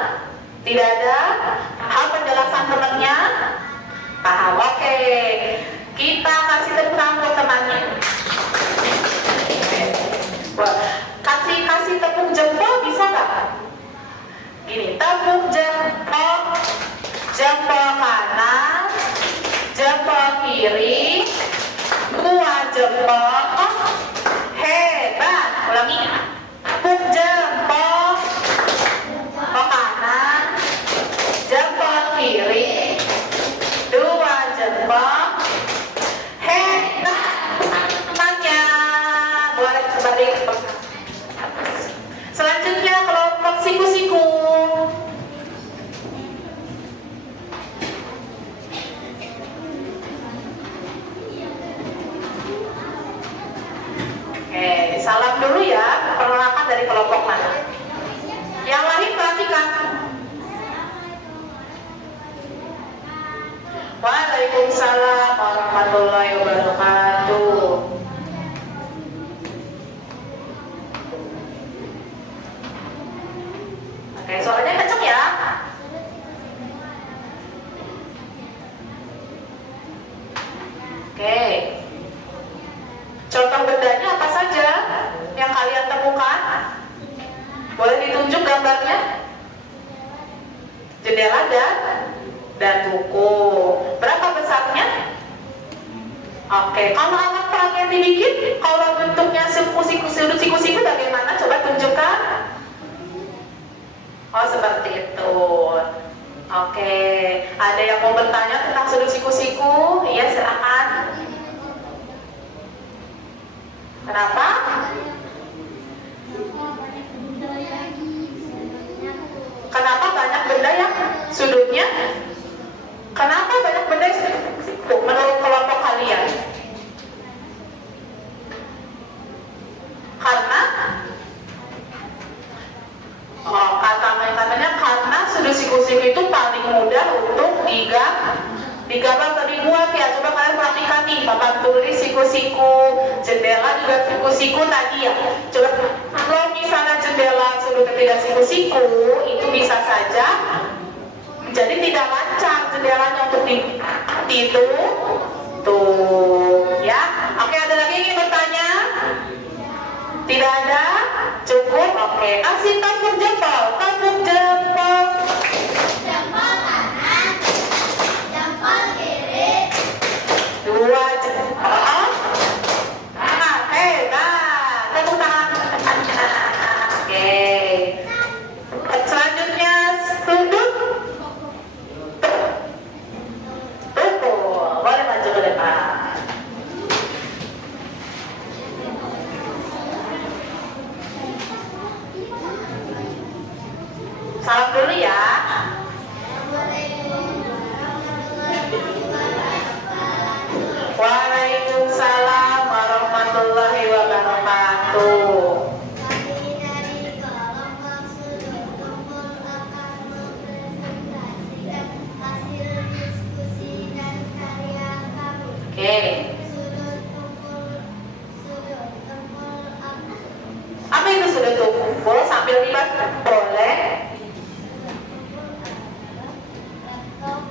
Tidak ada? Hal penjelasan temannya? Paham? Oke. Kita kasih tepuk tangan buat temannya. Wah, kasih tepuk jempol bisa nggak? Gini, tepuk jempol, jempol kanan, jempol kiri, 2 jempol, hebat. Ulangi, tepuk jempol, jempol kanan, jempol kiri, 2 jempol, hebat. Temannya boleh seperti itu. Selanjutnya kelompok siku-siku. Oke, salam dulu ya. Penolakan dari kelompok mana? Yang lain perhatikan. Waalaikumsalam warahmatullahi wabarakatuh. Oke, suaranya kenceng ya. Oke. Contoh bendanya apa saja yang kalian temukan? Boleh ditunjuk gambarnya? Jendela dan buku. Berapa besarnya? Oke, kalau alat perang yang dibikin, kalau bentuknya sudut siku-siku bagaimana? Coba tunjukkan. Oh, seperti itu. Oke, ada yang mau bertanya tentang sudut siku-siku? Iya, silakan. Kenapa? Kenapa banyak benda yang sudutnya? Kenapa banyak benda yang siku menurut kelompok kalian? Karena katanya karena sudut siku-siku itu paling mudah untuk digambar atau dibuat ya. Coba kalian perhatikan nih, papan tulis siku-siku, jendela juga siku-siku tadi ya. Coba kalau misalnya jendela sudutnya tidak siku-siku, itu bisa saja menjadi tidak lancar jendelanya untuk tuh ya. Oke, ada lagi yang ingin bertanya? Tidak ada? Cukup? Oke, kasih tepuk jempol, tepuk jempol. Jempol kanan, jempol kiri, 2 jempol. Hebat. Tepuk tangan. Oke. Selanjutnya sudut. Tuh, boleh maju ke depan. Tuh. Dari kelompok sudut kumpul akan mempresentasikan hasil diskusi dan karya kamu. Oke. Sudut kumpul Apa itu sudut kumpul? Sambil libat boleh. laptop,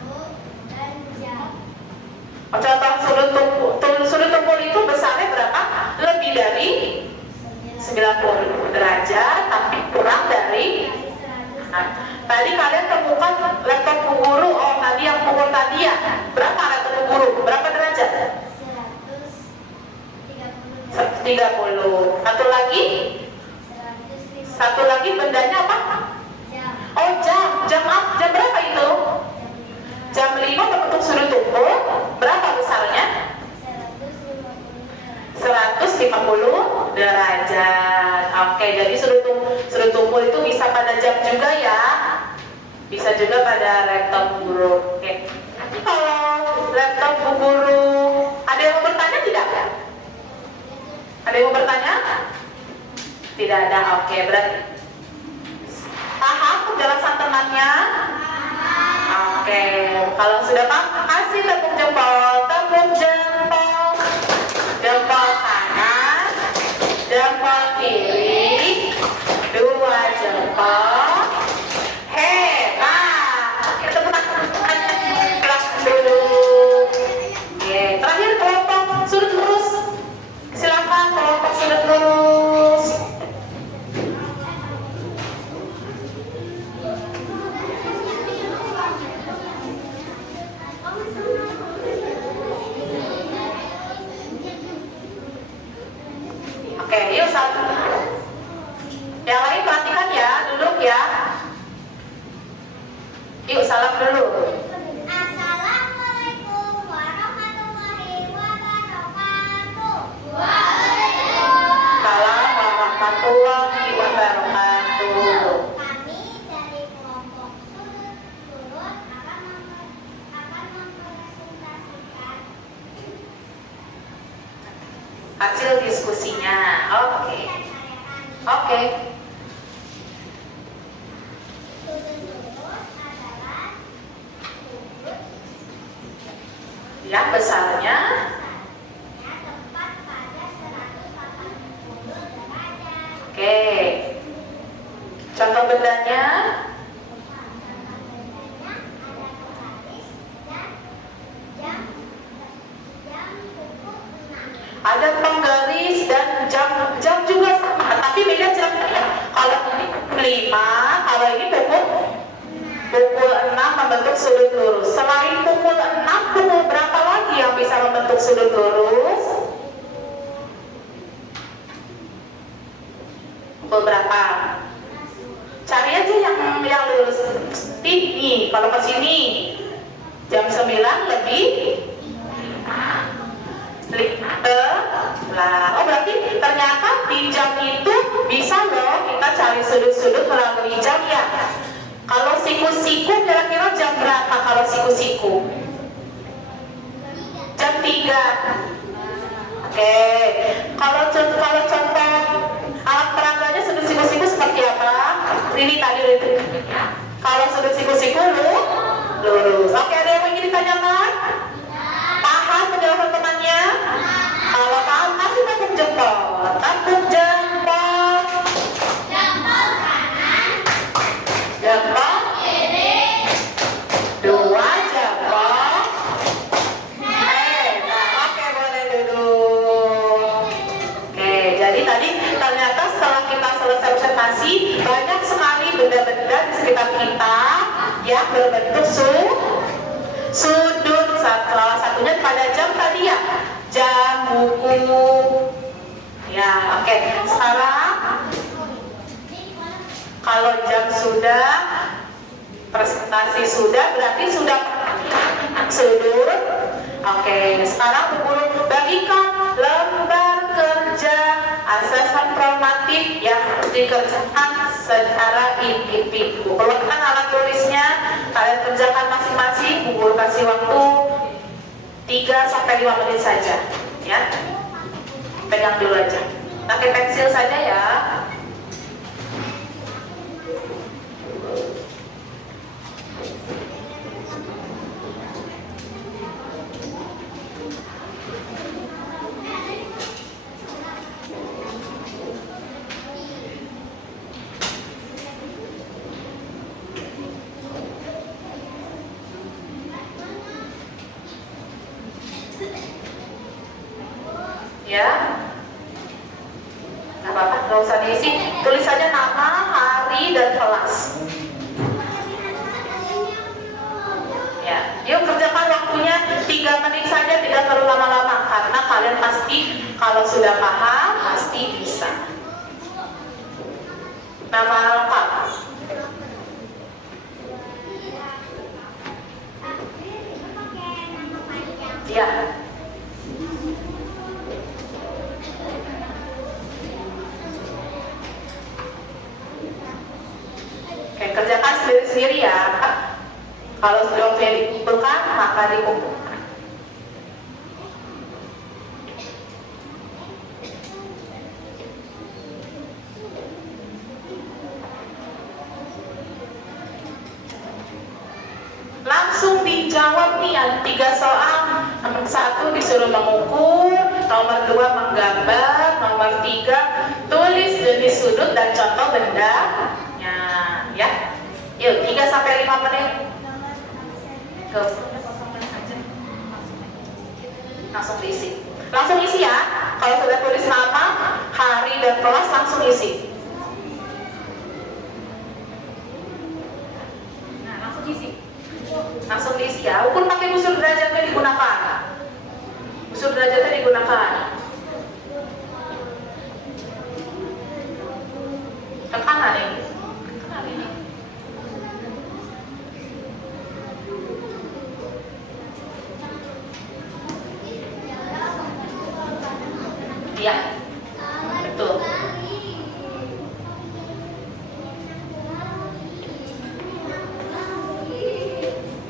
guru, dan jam. Contoh sudut tumpul itu besarnya berapa? Lebih dari 90 derajat, tapi kurang dari. Nah, tadi kalian temukan laptop Bu Guru. Oh, tadi yang pukul tadi ya. Berapa laptop Bu Guru? Berapa derajat? 30. Satu lagi bendanya apa? Oh, jam. Jam berapa itu? Jam 5 berbentuk sudut tumpul. Berapa besarnya? 150 derajat. Oke, jadi sudut tumpul itu bisa pada jam juga ya. Bisa juga pada laptop guru. Oke. Kalau laptop Bu Guru, ada yang mau bertanya tidak? Ada yang mau bertanya? Tidak ada. Oke, berarti paham penjelasan temannya? Oke, kalau sudah paham, kasih tepuk jempol, jempol kanan, jempol kiri, 2 jempol. Hebat. Kita kelas dulu. Oke, terakhir kelompok sudut lurus. Silakan kelompok sudut lurus. Oke, yuk satu. Yang lain perhatikan ya, duduk ya. Yuk salam dulu. Assalamualaikum warahmatullahi wabarakatuh. Salam warahmatullahi wabarakatuh. Kami dari kelompok sudut lurus akan mempresentasikan Hasil diskusinya. Oke. Oke. sudut lurus adalah sudut Yang besarnya besarnya tepat pada 180 derajat. oke. Contoh bendanya Bedanya ada penggaris dan jam pukul 6. ada penggaris dan jam juga sama, tapi beda jam. Kalau ini 5, kalau ini pukul 6 membentuk sudut lurus. Selain pukul 6, pukul berapa lagi yang bisa membentuk sudut lurus? Pukul berapa? Cari aja yang lurus. Ini kalau ke sini jam 9 lebih lah. Oh, berarti ternyata di jam itu bisa loh kita cari sudut-sudut melalui jam ya. Kalau siku-siku kira-kira jam berapa kalau siku-siku? Jam 3. Oke. Kalau contoh alat peraganya sudut siku-siku seperti apa? Ini tadi udah. Kalau sudut siku-siku lurus. Oke, ada yang ingin ditanyakan? Paham penjelasan temannya? Kalau paham, kasih tepuk jempol. Tepuk jempol. Jempol kanan, Jempol. kiri, 2 jempol. Nah, oke, boleh duduk. Oke, jadi tadi ternyata setelah kita selesai presentasi, banyak sekali benda-benda di sekitar kita yang berbentuk sudut. Salah satunya pada jam tadi ya, jam, buku. Ya, oke. Sekarang kalau jam sudah, presentasi sudah, berarti sudah sudut. Oke, sekarang Bu Guru bagikan lembar kerja asesmen formatif yang harus dikerjakan secara individu. Keluarkan alat tulisnya, kalian kerjakan masing-masing. Bu Guru kasih waktu 3 sampai 5 menit saja, ya. pegang dulu aja. Pakai pensil saja ya. Ya, nggak apa-apa, nggak usah diisi. Tulis saja nama, hari, dan kelas. Ya, yuk kerjakan waktunya 3 menit saja, tidak perlu lama-lama karena kalian pasti kalau sudah paham pasti bisa. Nama lengkap. Ya. Oke, kerjakan sendiri-sendiri ya. Kalau sudah dikumpulkan, maka dikumpulkan. Langsung dijawab nih, ada 3 soal. Nomor 1 disuruh mengukur, nomor 2 menggambar, nomor 3 tulis jenis sudut dan contoh bendanya. Ya, yuk 3 sampai 5 menit. Langsung diisi. Langsung isi ya. Kalau sudah tulis nama, hari dan kelas langsung isi. Nah, langsung isi. Langsung diisi ya. Ukur pakai busur derajatnya digunakan. Busur derajatnya digunakan. Ke kanan ini. Kanan ini. Iya. Betul.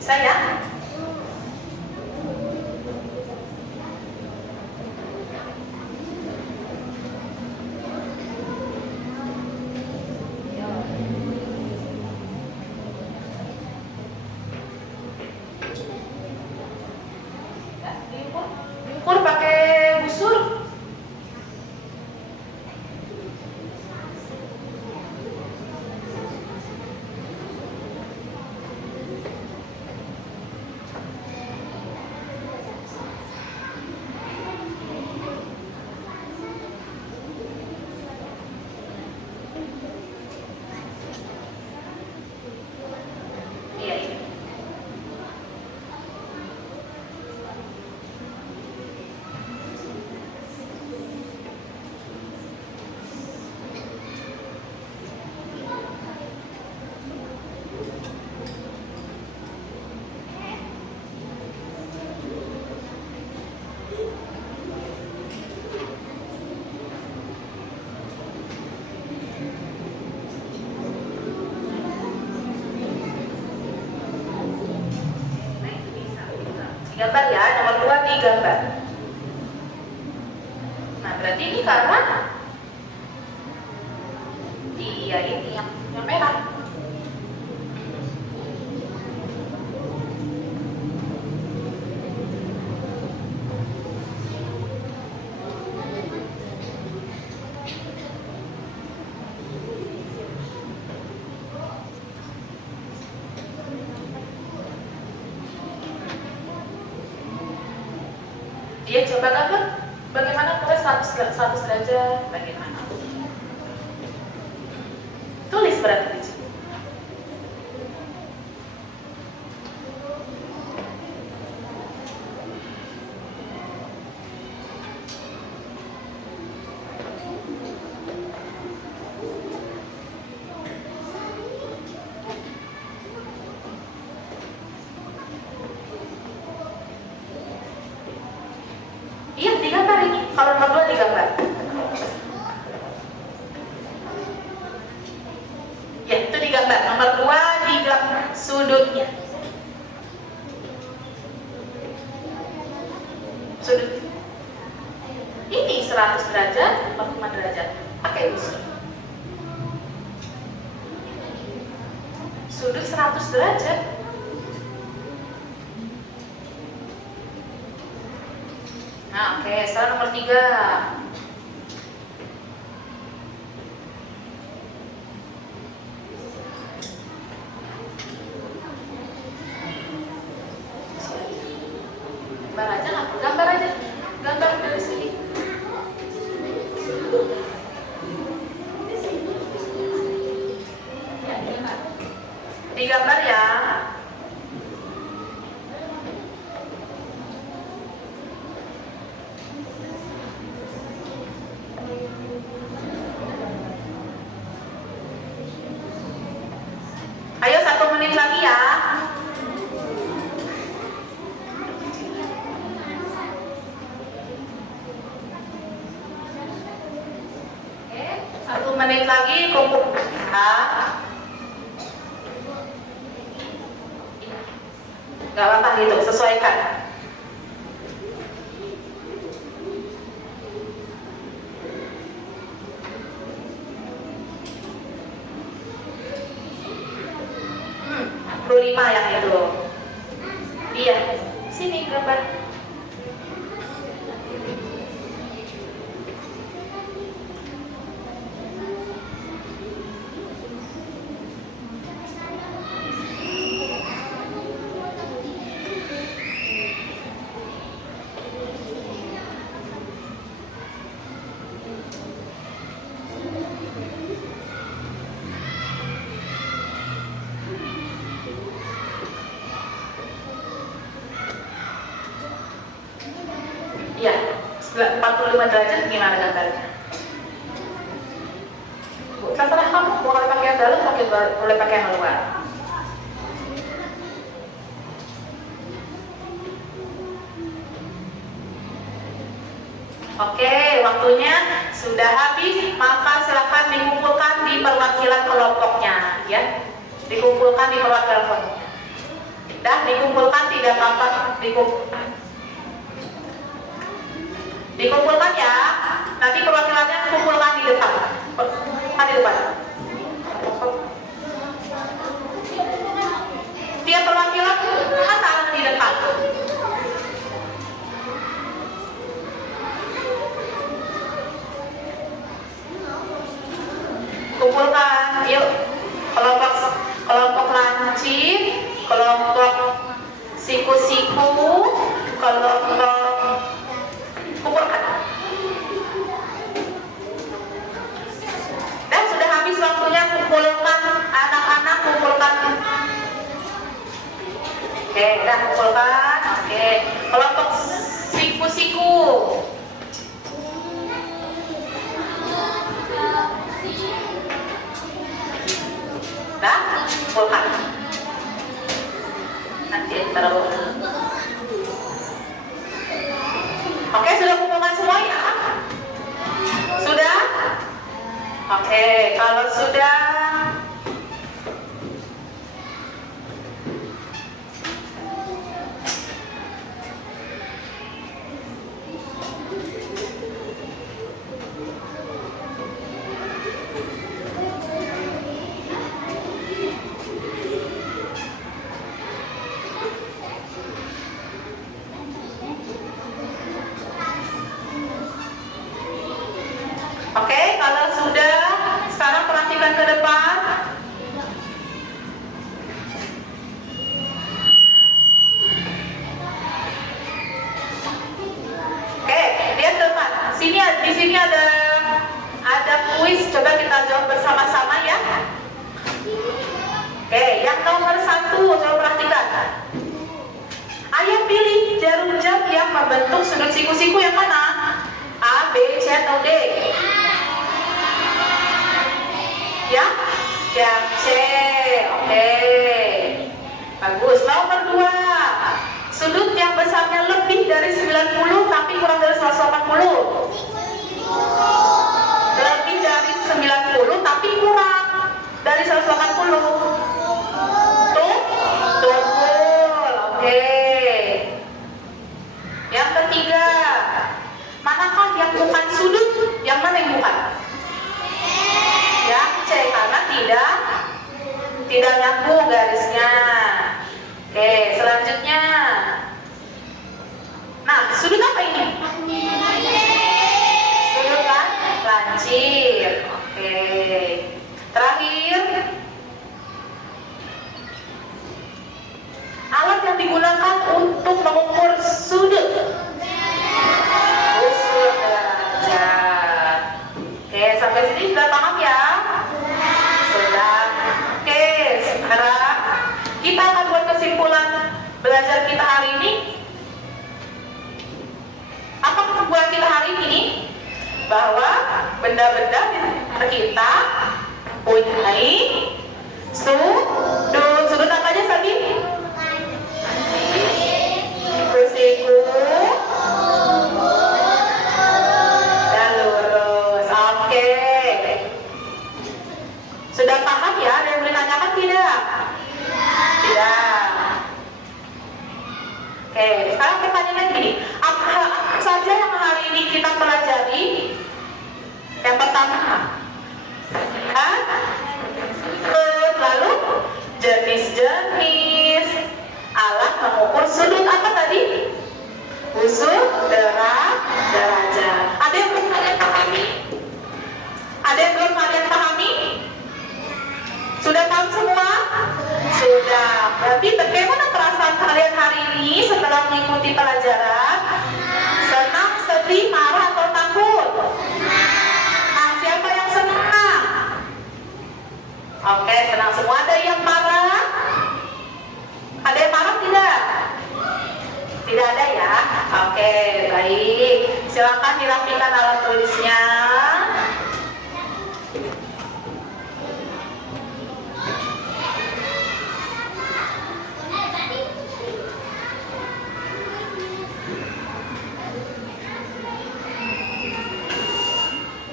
Saya diukur pakai busur. Iya, ini. Digambar ya, nomor 2 digambar. Nah, berarti ini karena iya ini yang merah. Dia coba gambar bagaimana tulis 100 derajat, bagaimana? Tulis berarti di situ. Iya, digambar ini. Kalau nomor 2 digambar. Ya, itu digambar. Nomor 2 digambar sudutnya. Sudut. Ini 100 derajat, 45 derajat. Pakai rumus. Sudut 100 derajat. Nah, oke, sekarang nomor 3. Gambar aja, gambar dari sini. Digambar ya. Ayo 1 menit lagi ya. Oke, 1 menit lagi kumpul. Gak apa-apa gitu, sesuaikan. Lima yang itu. Iya, sini gambar. Iya, 45 derajat gimana gambarnya? Terserah kamu, boleh pakai yang dalam, boleh pakai yang luar. Oke, waktunya sudah habis, maka silakan dikumpulkan di perwakilan kelompoknya, ya. Dikumpulkan di perwakilan kelompoknya. Dah dikumpulkan, tidak apa-apa, dikumpulkan ya. Nanti perwakilannya kumpulkan di depan. Kumpulkan di depan. Tiap perwakilan tangan di depan. Kumpulkan, yuk. Kelompok lancip, kelompok siku-siku, kelompok kumpulkan. Dan sudah habis waktunya, kumpulkan anak-anak, kumpulkan. Oke, udah kumpulkan. Oke, kelompok siku-siku. Dah, kumpulkan. Nanti taruh. Oke, sudah kumpulkan semua ya? Sudah? Oke, kalau sudah, oke, kalau sudah, sekarang perhatikan ke depan. Oke, lihat ke depan. Di sini ada kuis. Coba kita jawab bersama-sama ya. Oke, yang nomor 1, coba perhatikan. Ayo pilih jarum jam yang membentuk sudut siku-siku yang mana? A, B, C, atau D? Ya? Yang C. Oke. Bagus. Nomor 2. Sudut yang besarnya lebih dari 90 tapi kurang dari 180. Lebih dari 90 tapi kurang dari 180. Tuh? Betul. Oke. Yang ketiga. Manakah yang bukan sudut, yang mana yang bukan? Yang C, karena tidak nyambung garisnya. Oke, selanjutnya. Nah, sudut apa ini? Sudut lancip. Oke. Terakhir, alat yang digunakan untuk mengukur sudut. Usul derajat. Oke, sampai sini sudah paham ya? Sudah. Oke, sekarang kita akan buat kesimpulan belajar kita hari ini. Apa kesimpulan kita hari ini? Bahwa benda-benda di sekitar kita punya sudut. Sudut apa aja tadi? Siku dan lurus. Oke. Sudah paham ya? Ada yang boleh tanyakan tidak? Tidak. Oke, sekarang pertanyaannya gini, apa saja yang hari ini kita pelajari? Yang pertama, lalu jenis-jenis alat mengukur sudut apa tadi? Usul derajat. Ada yang belum kalian pahami? Ada yang belum kalian pahami? Sudah paham semua? Sudah. Berarti bagaimana perasaan kalian hari ini setelah mengikuti pelajaran? Senang, sedih, marah, atau takut? Nah, siapa yang senang? Oke, senang semua. Ada yang marah? Ada yang marah tidak? Tidak ada ya? Oke, baik. Silakan dirapikan alat tulisnya.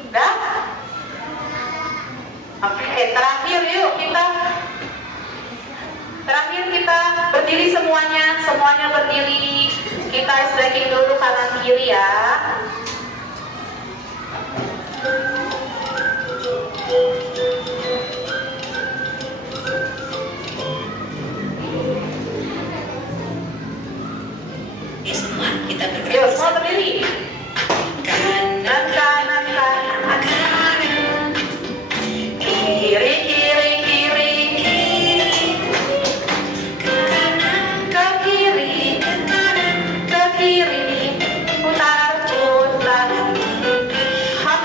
Udah? Oke, terakhir yuk kita berdiri semuanya berdiri. Kita stretching dulu kanan kiri ya. Ya semua kita bergerak. Yuk, semua berdiri. Kanan, Kanan, kiri, kiri, kiri, ke kiri, putar, hop,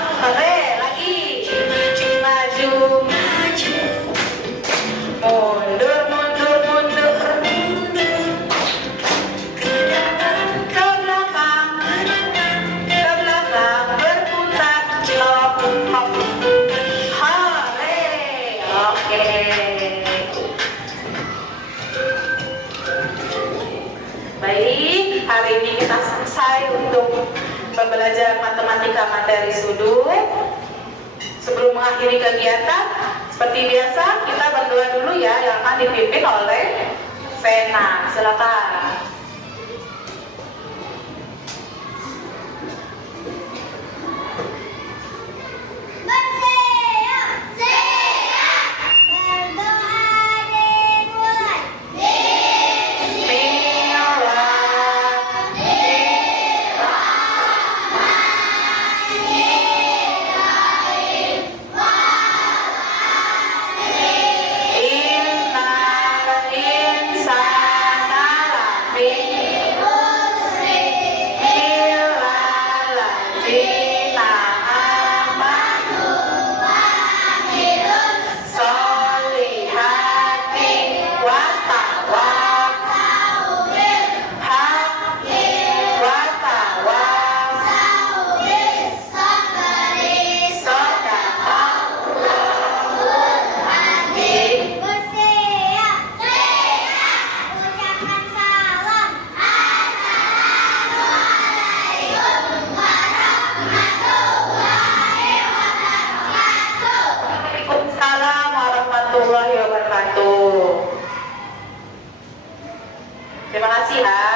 lagi, maju, mundur, ke belakang, berputar, hop, hore, oke. Baik, hari ini kita selesai untuk pembelajaran matematika materi sudut. Sebelum mengakhiri kegiatan, seperti biasa kita berdoa dulu ya, yang akan dipimpin oleh Vena. Silakan. warahmatullahi wabarakatuh. Terima kasih ya.